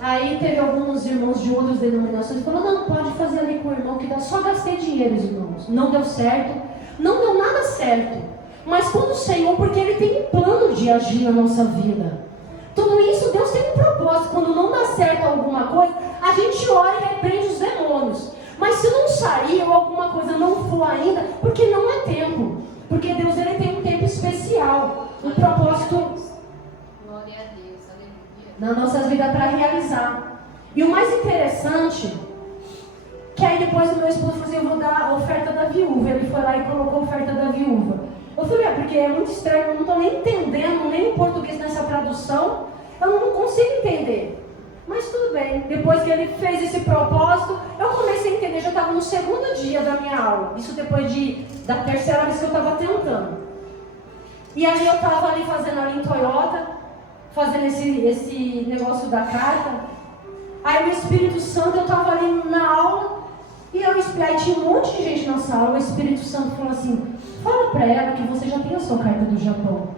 Aí teve alguns irmãos de outras denominações que falaram, não, pode fazer ali com o irmão que dá. Só gastei dinheiro, irmãos. Não deu certo. Não deu nada certo. Mas quando o Senhor, porque Ele tem um plano de agir na nossa vida. Tudo isso, Deus tem um propósito. Quando não dá certo alguma coisa, a gente ora e repreende os demônios. Mas se não sair ou alguma coisa não for ainda, porque não é tempo. Porque Deus, Ele tem um tempo especial. Um propósito Glória a Deus, aleluia. nas nossas vidas para realizar. E o mais interessante, que aí depois o meu esposo falou assim, eu vou dar a oferta da viúva. Ele foi lá e colocou a oferta da viúva. Eu falei, porque é muito estranho, eu não estou nem entendendo, nem o português nessa tradução, eu não consigo entender. Mas tudo bem, depois que ele fez esse propósito, eu comecei a entender, já estava no segundo dia da minha aula. Isso depois da terceira vez que eu estava tentando. E aí eu estava ali fazendo ali em Toyota, fazendo esse negócio da carta. Aí o Espírito Santo, eu estava ali na aula, e aí tinha um monte de gente na sala, o Espírito Santo falou assim, fala para ela que você já tem a sua carta do Japão.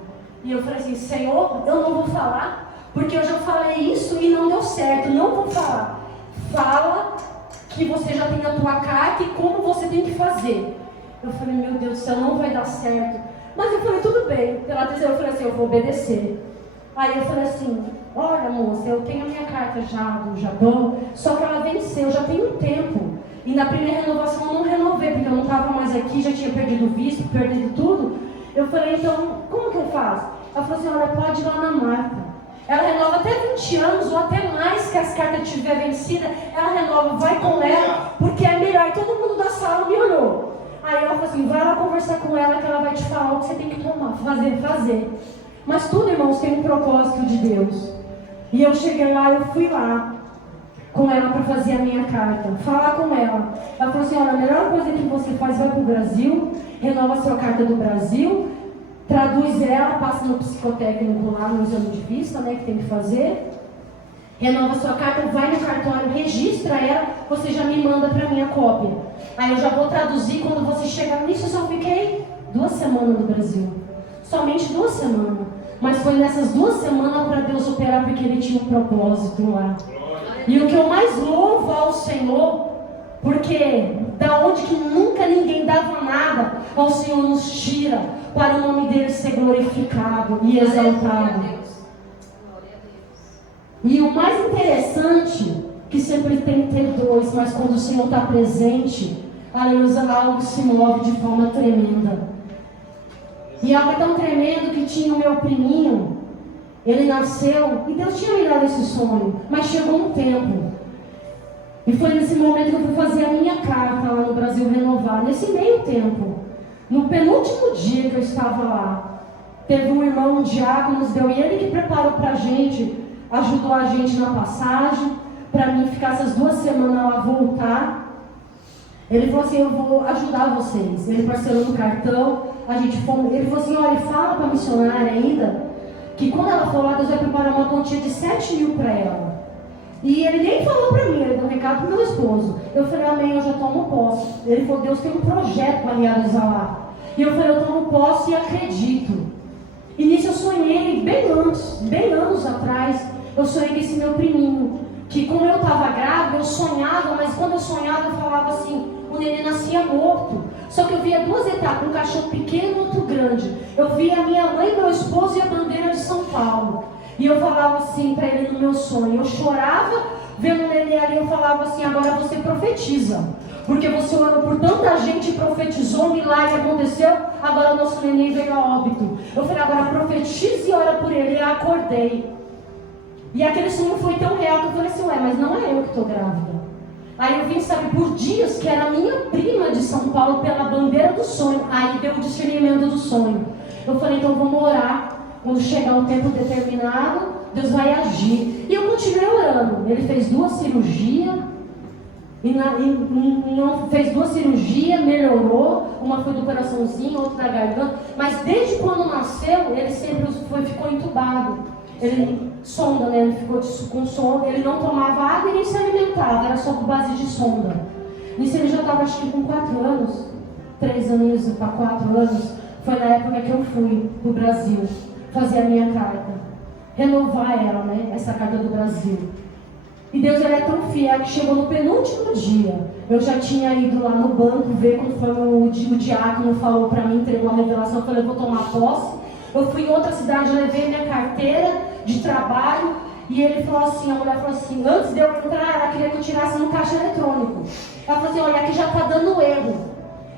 E eu falei assim, Senhor, eu não vou falar, porque eu já falei isso e não deu certo, não vou falar. Fala que você já tem a tua carta e como você tem que fazer. Eu falei, meu Deus do céu, não vai dar certo. Mas eu falei, tudo bem. Pela terceira eu falei assim, eu vou obedecer. Aí eu falei assim, olha moça, eu tenho a minha carta já do Japão, só que ela venceu, já tem um tempo. E na primeira renovação eu não renovei, porque eu não estava mais aqui, já tinha perdido o visto, perdido tudo. Eu falei, então, como que eu faço? Ela falou assim, olha, pode ir lá na Marta. Ela renova até 20 anos ou até mais que as cartas tiver vencida. Ela renova, vai com ela, porque é melhor. E todo mundo da sala me olhou. Aí ela falou assim, vai lá conversar com ela que ela vai te falar o que você tem que tomar, fazer. Mas tudo, irmãos, tem um propósito de Deus. E eu cheguei lá, eu fui lá com ela para fazer a minha carta, falar com ela. Ela falou assim, olha, a melhor coisa que você faz, vai para o Brasil, renova a sua carta do Brasil, traduz ela, passa no psicotécnico lá no exame de vista, né, que tem que fazer, renova a sua carta, vai no cartório, registra ela, você já me manda para mim a cópia. Aí eu já vou traduzir, quando você chegar nisso, eu só fiquei 2 semanas no Brasil. Somente 2 semanas. Mas foi nessas 2 semanas para Deus operar, porque Ele tinha um propósito lá. E o que eu mais louvo ao Senhor, porque da onde que nunca ninguém dava nada, ao Senhor nos tira, para o nome dele ser glorificado e exaltado. E o mais interessante, que sempre tem que ter 2, mas quando o Senhor está presente, aleluia, algo se move de forma tremenda. E algo tão tremendo que tinha o meu priminho. Ele nasceu e Deus tinha me dado esse sonho, mas chegou um tempo. E foi nesse momento que eu fui fazer a minha carta lá no Brasil renovar. Nesse meio tempo, no penúltimo dia que eu estava lá, teve um irmão, um diácono, nos deu, e ele que preparou pra gente, ajudou a gente na passagem, para mim ficar essas 2 semanas lá, voltar. Ele falou assim, eu vou ajudar vocês. Ele parcelou no cartão, ele falou assim, olha, fala para a missionária ainda, que quando ela for lá, Deus vai preparar uma quantia de 7 mil para ela. E ele nem falou para mim, ele deu um recado para o meu esposo. Eu falei, amém, eu já tomo posse. Ele falou, Deus tem um projeto para realizar lá. E eu falei, eu tomo posse e acredito. E nisso eu sonhei, bem anos atrás, eu sonhei com esse meu priminho. Que como eu estava grávida, eu sonhava, mas quando eu sonhava, eu falava assim, o neném nascia morto. Só que eu via 2 etapas, um cachorro pequeno e outro grande. Eu via a minha mãe, meu esposo e a bandeira de São Paulo. E eu falava assim para ele no meu sonho. Eu chorava, vendo o neném ali, eu falava assim, agora você profetiza. Porque você orou por tanta gente e profetizou, um milagre aconteceu, agora o nosso neném veio a óbito. Eu falei, agora profetize e ora por ele. E eu acordei. E aquele sonho foi tão real que eu falei assim, ué, mas não é eu que estou grávida. Aí eu vim saber por dias que era a minha prima de São Paulo pela bandeira do sonho. Aí deu o discernimento do sonho. Eu falei, então vamos orar. Quando chegar um tempo determinado, Deus vai agir. E eu continuei orando. Ele fez 2 cirurgias. Fez 2 cirurgias, melhorou. Uma foi do coraçãozinho, outra da garganta. Mas desde quando nasceu, ele sempre ficou entubado. Ele sonda, né? Ele ficou com sonda. Ele não tomava água e nem se alimentava. Era só por base de sonda. Nisso ele já estava, acho que com 4 anos. 3 anos para 4 anos. Foi na época que eu fui para o Brasil fazer a minha carta. Renovar ela, né? Essa carta do Brasil. E Deus, ele é tão fiel que chegou no penúltimo dia. Eu já tinha ido lá no banco ver conforme o diácono falou para mim, entregou uma revelação. Eu falei, eu vou tomar posse. Eu fui em outra cidade, levei minha carteira de trabalho. E ele falou assim, a mulher falou assim, antes de eu entrar, ela queria que eu tirasse no caixa eletrônico. Ela falou assim, olha, aqui já está dando erro.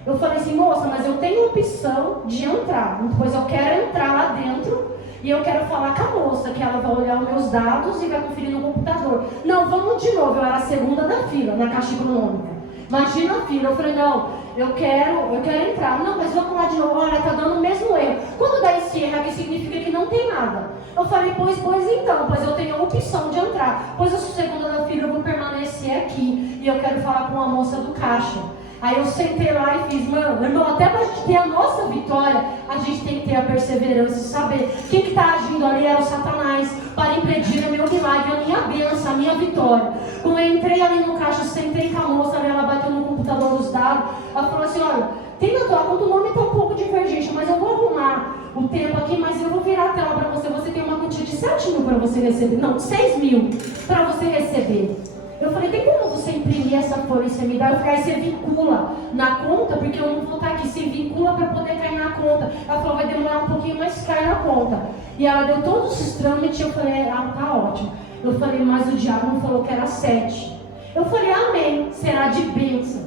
Eu falei assim, moça, mas eu tenho opção de entrar. Depois eu quero entrar lá dentro e eu quero falar com a moça, que ela vai olhar os meus dados e vai conferir no computador. Não, vamos de novo. Eu era a segunda da fila, na caixa econômica. Imagina a fila. Eu falei, não, eu quero entrar. Não, mas vamos lá de novo. Olha, tá dando o mesmo erro. Quando dá esse erro aqui, significa que não tem nada. Eu falei, pois então, pois eu tenho a opção de entrar. Pois eu sou segunda da fila, eu vou permanecer aqui. E eu quero falar com a moça do caixa. Aí eu sentei lá e fiz, mano, irmão, até pra gente ter a nossa vitória, a gente tem que ter a perseverança e saber. Quem que tá agindo ali era o Satanás, para impedir o meu milagre, a minha bênção, a minha vitória. Quando eu entrei ali no caixa, sentei com a moça ali, ela bateu no computador dos dados, ela falou assim, olha, tem a tua conta, o nome tá um pouco divergente, mas eu vou arrumar o tempo aqui, mas eu vou virar a tela para você. Você tem uma quantia de 7 mil para você receber, não, 6 mil para você receber. Eu falei, tem como você imprimir essa folha e você me dá? Eu falei, aí você vincula na conta, porque eu não vou estar aqui, você vincula para poder cair na conta. Ela falou, vai demorar um pouquinho, mas cai na conta. E ela deu todos os trâmites, eu falei, tá ótimo. Eu falei, mas o diabo não falou que era 7. Eu falei, amém, será de bênção.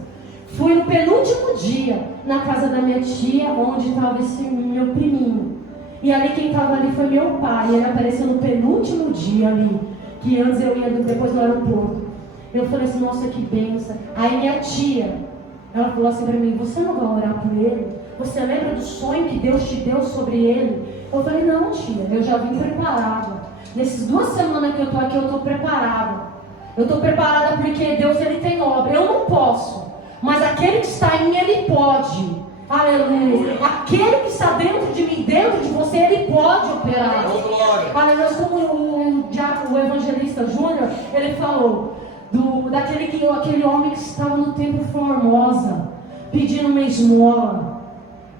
Fui no penúltimo dia, na casa da minha tia, onde estava esse meu priminho. E ali quem estava ali foi meu pai, ele apareceu no penúltimo dia ali, que antes eu ia depois no aeroporto. Eu falei assim, nossa, que benção. Aí minha tia, ela falou assim para mim, você não vai orar por ele? Você lembra do sonho que Deus te deu sobre ele? Eu falei, não, tia, eu já vim preparada. Nessas 2 semanas que eu estou aqui, eu estou preparada. Eu estou preparada porque Deus, ele tem obra. Eu não posso, mas aquele que está em mim, ele pode. Aleluia. Aquele que está dentro de mim, dentro de você, ele pode operar. Aleluia. Como o evangelista Júnior, ele falou daquele homem que estava no templo Formosa, pedindo uma esmola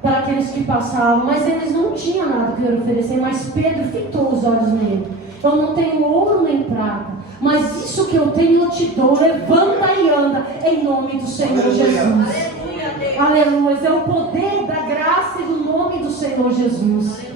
para aqueles que passavam, mas eles não tinham nada que oferecer. Mas Pedro fitou os olhos nele. Eu não tenho ouro nem prata, mas isso que eu tenho eu te dou. Levanta e anda em nome do Senhor Jesus. Aleluia. É o poder da graça e do nome do Senhor Jesus.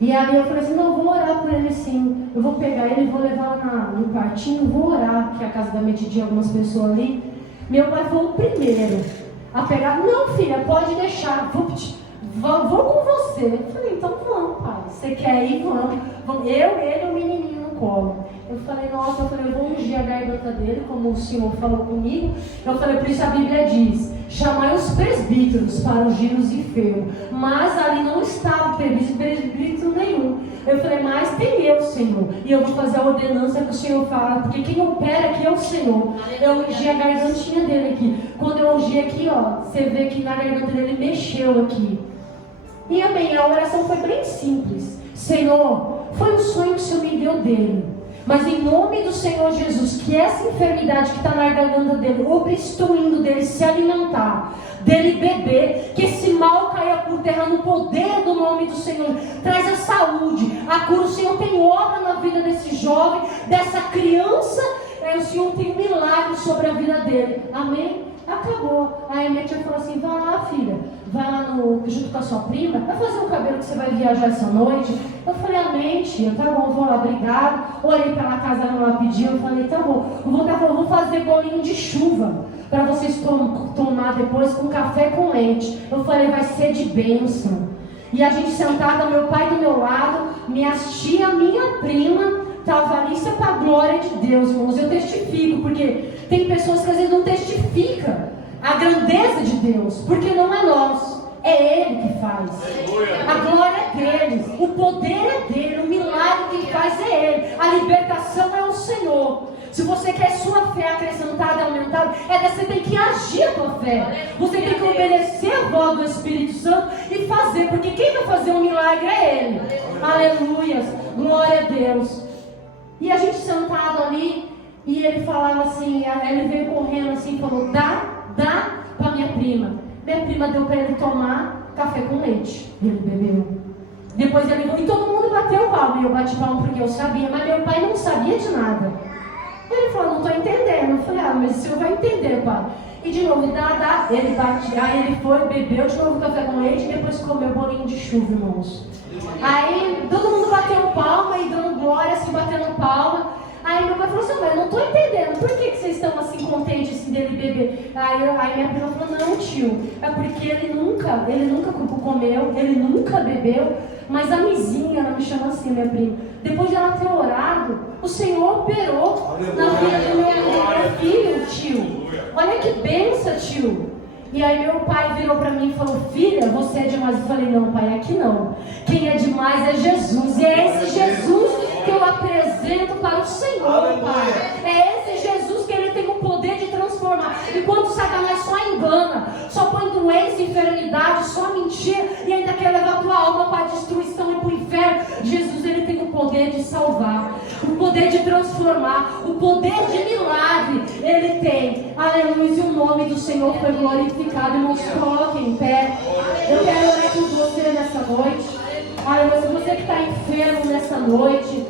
E ali eu falei assim, não, eu vou orar por ele sim. Eu vou pegar ele, vou levar lá no quartinho, vou orar, que é a casa da minha tia, algumas pessoas ali. Meu pai foi o primeiro a pegar, não filha, pode deixar, vou com você. Eu falei, então vamos pai, você quer ir, vamos. Eu, ele e o menininho no colo. Eu falei, nossa, eu vou ungir a garganta dele, como o Senhor falou comigo. Eu falei, por isso a Bíblia diz, chamai os presbíteros para ungir os enfermos. Mas ali não estava presbítero nenhum. Eu falei, mas tem eu, Senhor. E eu vou fazer a ordenança que o Senhor fala, porque quem opera aqui é o Senhor. Eu ungi a gargantinha dele aqui. Quando eu ungi aqui, ó, você vê que na garganta dele mexeu aqui. E amém, a oração foi bem simples. Senhor, foi um sonho que o Senhor me deu dele. Mas em nome do Senhor Jesus, que essa enfermidade que está na garganta dele, obstruindo dele se alimentar, dele beber, que esse mal caia por terra no poder do nome do Senhor. Traz a saúde, a cura. O Senhor tem obra na vida desse jovem, dessa criança. O Senhor tem milagre sobre a vida dele. Amém? Acabou. Aí a minha tia falou assim, vai lá filha, vai lá junto com a sua prima, vai fazer o cabelo que você vai viajar essa noite. Eu falei, amém tia, tá bom, vou lá, obrigado. Olhei para a casa, ela pediu, eu falei, tá bom, vou fazer bolinho de chuva para vocês tomar depois com café com leite. Eu falei, vai ser de bênção. E a gente sentada, meu pai do meu lado, minha tia, minha prima, estava ali, isso é para a glória de Deus, irmãos. Eu testifico, porque tem pessoas que às vezes não testificam a grandeza de Deus, porque não é nós, é Ele que faz. A glória é deles, o poder é dele, o milagre que faz é Ele, a libertação é o Senhor. Se você quer sua fé acrescentada e aumentada, você tem que agir a tua fé. Você tem que obedecer a voz do Espírito Santo e fazer, porque quem vai fazer um milagre é Ele. Aleluia, glória a Deus. E a gente sentado ali, e ele falava assim, ele veio correndo assim e falou, dá para minha prima. Minha prima deu para ele tomar café com leite. Ele bebeu. Depois ele e todo mundo bateu palma. E eu bati palma porque eu sabia, mas meu pai não sabia de nada. Ele falou, não estou entendendo. Eu falei, mas o senhor vai entender, pai. E de novo, dá. Ele bate, aí ele foi, bebeu de novo café com leite e depois comeu bolinho de chuva, irmãos. Aí todo mundo bateu palma e dando glória, assim, batendo palma. Aí meu pai falou assim, mas eu não estou entendendo, por que vocês estão assim contentes assim, dele beber? Aí minha prima falou, não tio, é porque ele nunca comeu, ele nunca bebeu, mas a Mizinha, ela me chama assim, minha prima, depois de ela ter orado, o Senhor operou na vida do meu filho, tio. Olha que benção, tio. E aí meu pai virou para mim e falou: filha, você é demais. Eu falei: não, pai, aqui não. Quem é demais é Jesus. E é esse Jesus que eu apresento para o Senhor, pai. É esse Jesus que ele tem o poder de transformar. Enquanto Satanás só engana, só põe doença, enfermidade, só mentira, e ainda quer levar a tua alma para a destruição e para o inferno, Jesus, ele tem o poder de salvar, o poder de transformar, o poder de milagre, ele tem. Aleluia, e o nome do Senhor foi glorificado. Irmãos, coloquem em pé. Eu quero orar por você nessa noite. Aleluia, se você que está enfermo nessa noite,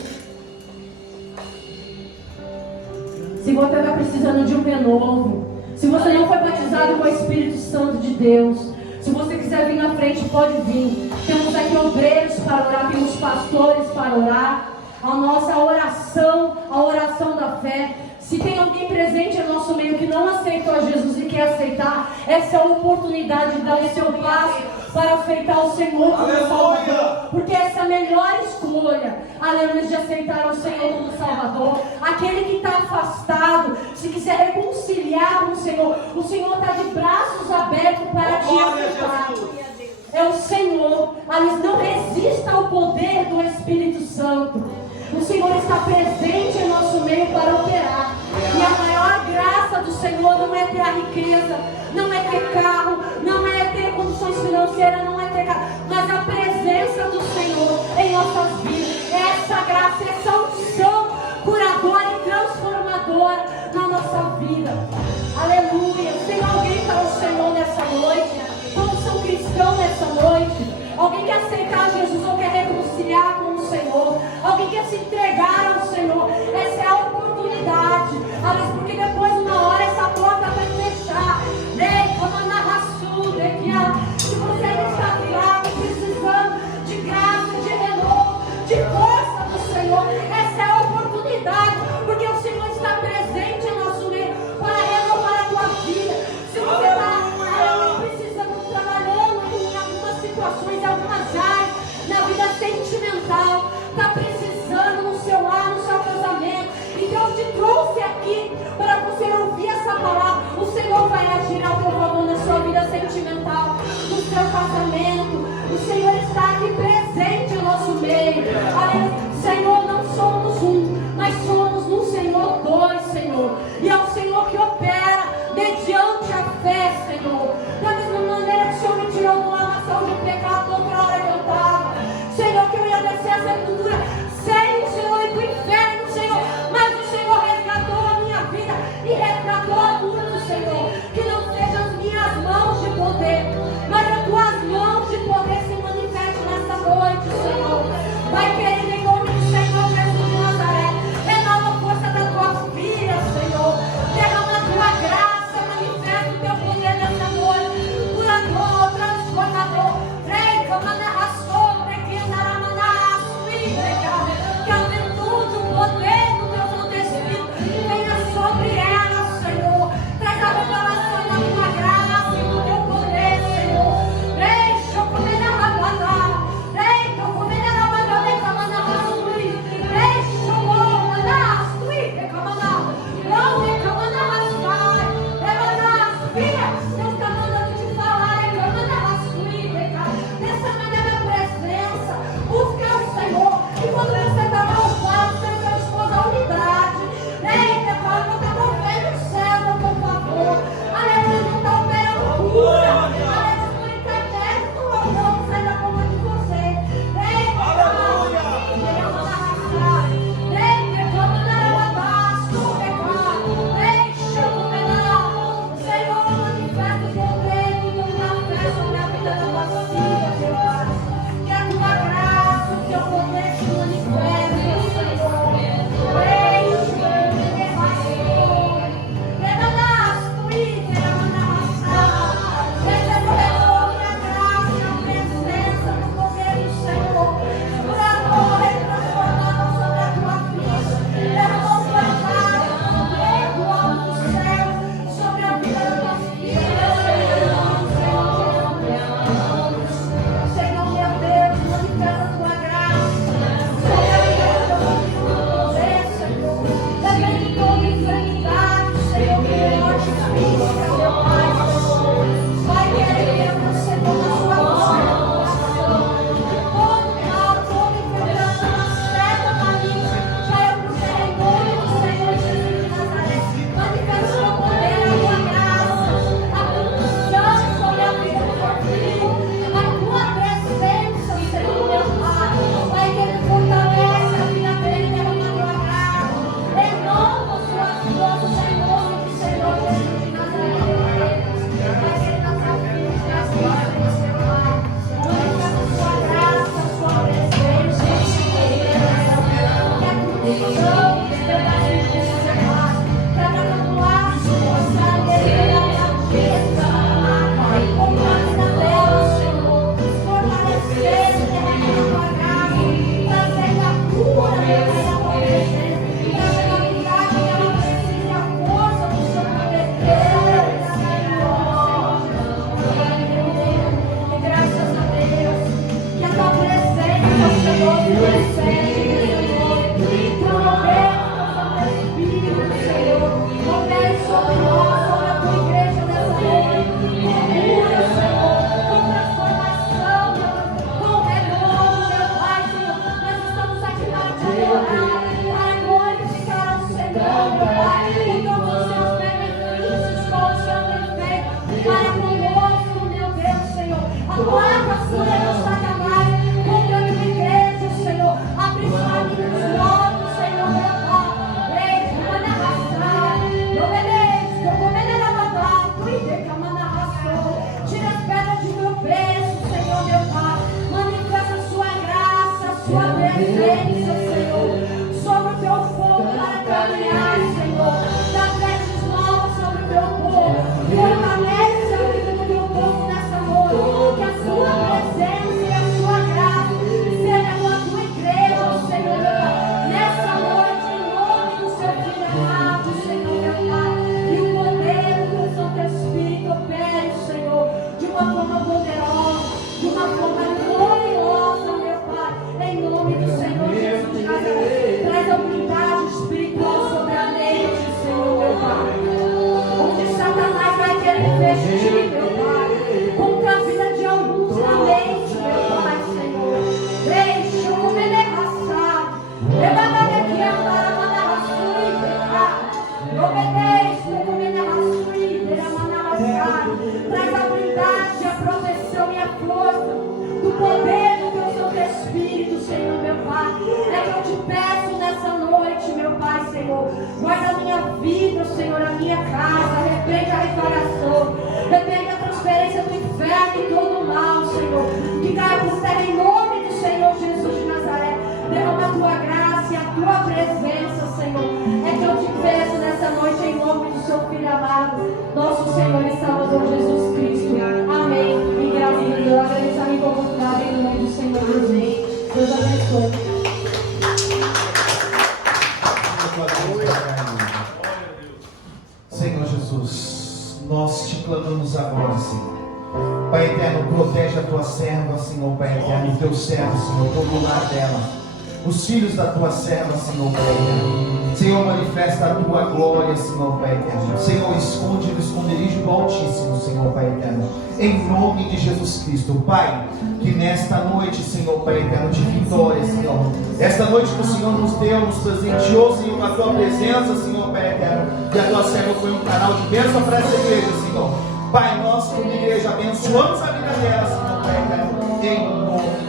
se você está precisando de um renovo, se você não foi batizado com o Espírito Santo de Deus, se você quiser vir na frente, pode vir. Temos aqui obreiros para orar, temos pastores para orar. A nossa oração, a oração da fé. Se tem alguém presente no nosso meio que não aceitou a Jesus e quer aceitar, essa é a oportunidade de dar o seu passo para aceitar o Senhor como Salvador. Porque essa é a melhor escolha, aleluia, de aceitar o Senhor como Salvador. Aquele que está afastado, se quiser reconciliar com o Senhor está de braços abertos para te aceitar. É o Senhor. Aliás, não resista ao poder do Espírito Santo. O Senhor está presente em nosso meio para operar. E a maior graça do Senhor não é ter a riqueza, não é ter carro, não é ter condições financeiras, não é ter carro, mas a presença do Senhor em nossas vidas. Essa graça, essa unção curadora e transformadora na nossa vida. Aleluia. Tem alguém para o Senhor nessa noite? Todos são cristãos nessa noite. Alguém quer aceitar Jesus ou quer reconciliar com o Senhor? Alguém quer se entregar ao Senhor? Essa é a oportunidade. Aliás, porque depois, uma hora, essa porta vai fechar. Se você está fraco, precisando de graça, de renovo, de força do Senhor, essa é a oportunidade. Porque o Senhor está presente em nosso meio para renovar a tua vida. Se você está precisando, trabalhando em algumas situações, algumas áreas, na vida sentimental, está precisando no seu lar, no seu casamento, e Deus te trouxe aqui para você ouvir essa palavra. O Senhor vai agir ao teu favor na sua vida sentimental, no seu casamento. O Senhor está aqui presente no nosso meio. Senhor, não somos um, mas somos no Senhor dois, Senhor. E é o Senhor que opera mediante a fé, Senhor. Da mesma maneira que o Senhor me tirou de uma nação de pecado, outra hora que eu estava, Senhor, que eu ia descer a sepultura sem o Senhor ir para o inferno, Senhor. Mas o Senhor resgatou a minha vida e resgatou a muitos, Senhor. Que não sejam as minhas mãos de poder, mas as tuas mãos de poder se manifestem nessa noite, Senhor. Vai, querido, em nome do Senhor Jesus de Nazaré, renova a força da tua filha, Senhor. Derrama a tua graça, manifesta o teu poder nessa noite. Traz a blindagem, a proteção e a força do poder do teu Santo Espírito, Senhor, meu Pai. É que eu te peço nessa noite, meu Pai, Senhor. Guarda a minha vida, Senhor, a minha casa. Repreende a restauração. Repreende a transferência do inferno e todo o mal, Senhor. Que caia por terra em nome do Senhor Jesus de Nazaré. Derrama a tua graça e a tua presença, Senhor. É que eu te peço nessa noite em nome do seu Filho amado, nosso Senhor e Salvador Jesus Cristo. Amém. E graças a Deus, agradeço a minha oportunidade em nome do Senhor. Amém. Deus abençoe. Senhor Jesus, nós te clamamos agora, Senhor. Pai eterno, protege a tua serva, Senhor, Pai eterno, o teu servo, Senhor, todo o lar dela, os filhos da tua serva, Senhor, Pai eterno. Senhor, manifesta a tua glória, Senhor, Pai eterno. Senhor, esconde no esconderijo do Altíssimo, Senhor, Pai eterno. Em nome de Jesus Cristo, Pai, que nesta noite, Senhor, Pai eterno, de vitória, Senhor, esta noite que o Senhor nos deu, nos presenteou, Senhor, a tua presença, Senhor, Pai eterno, e a tua serva foi um canal de bênção para essa igreja, Senhor. Pai, nós como igreja abençoamos a vida dela, Senhor, Pai eterno, em nome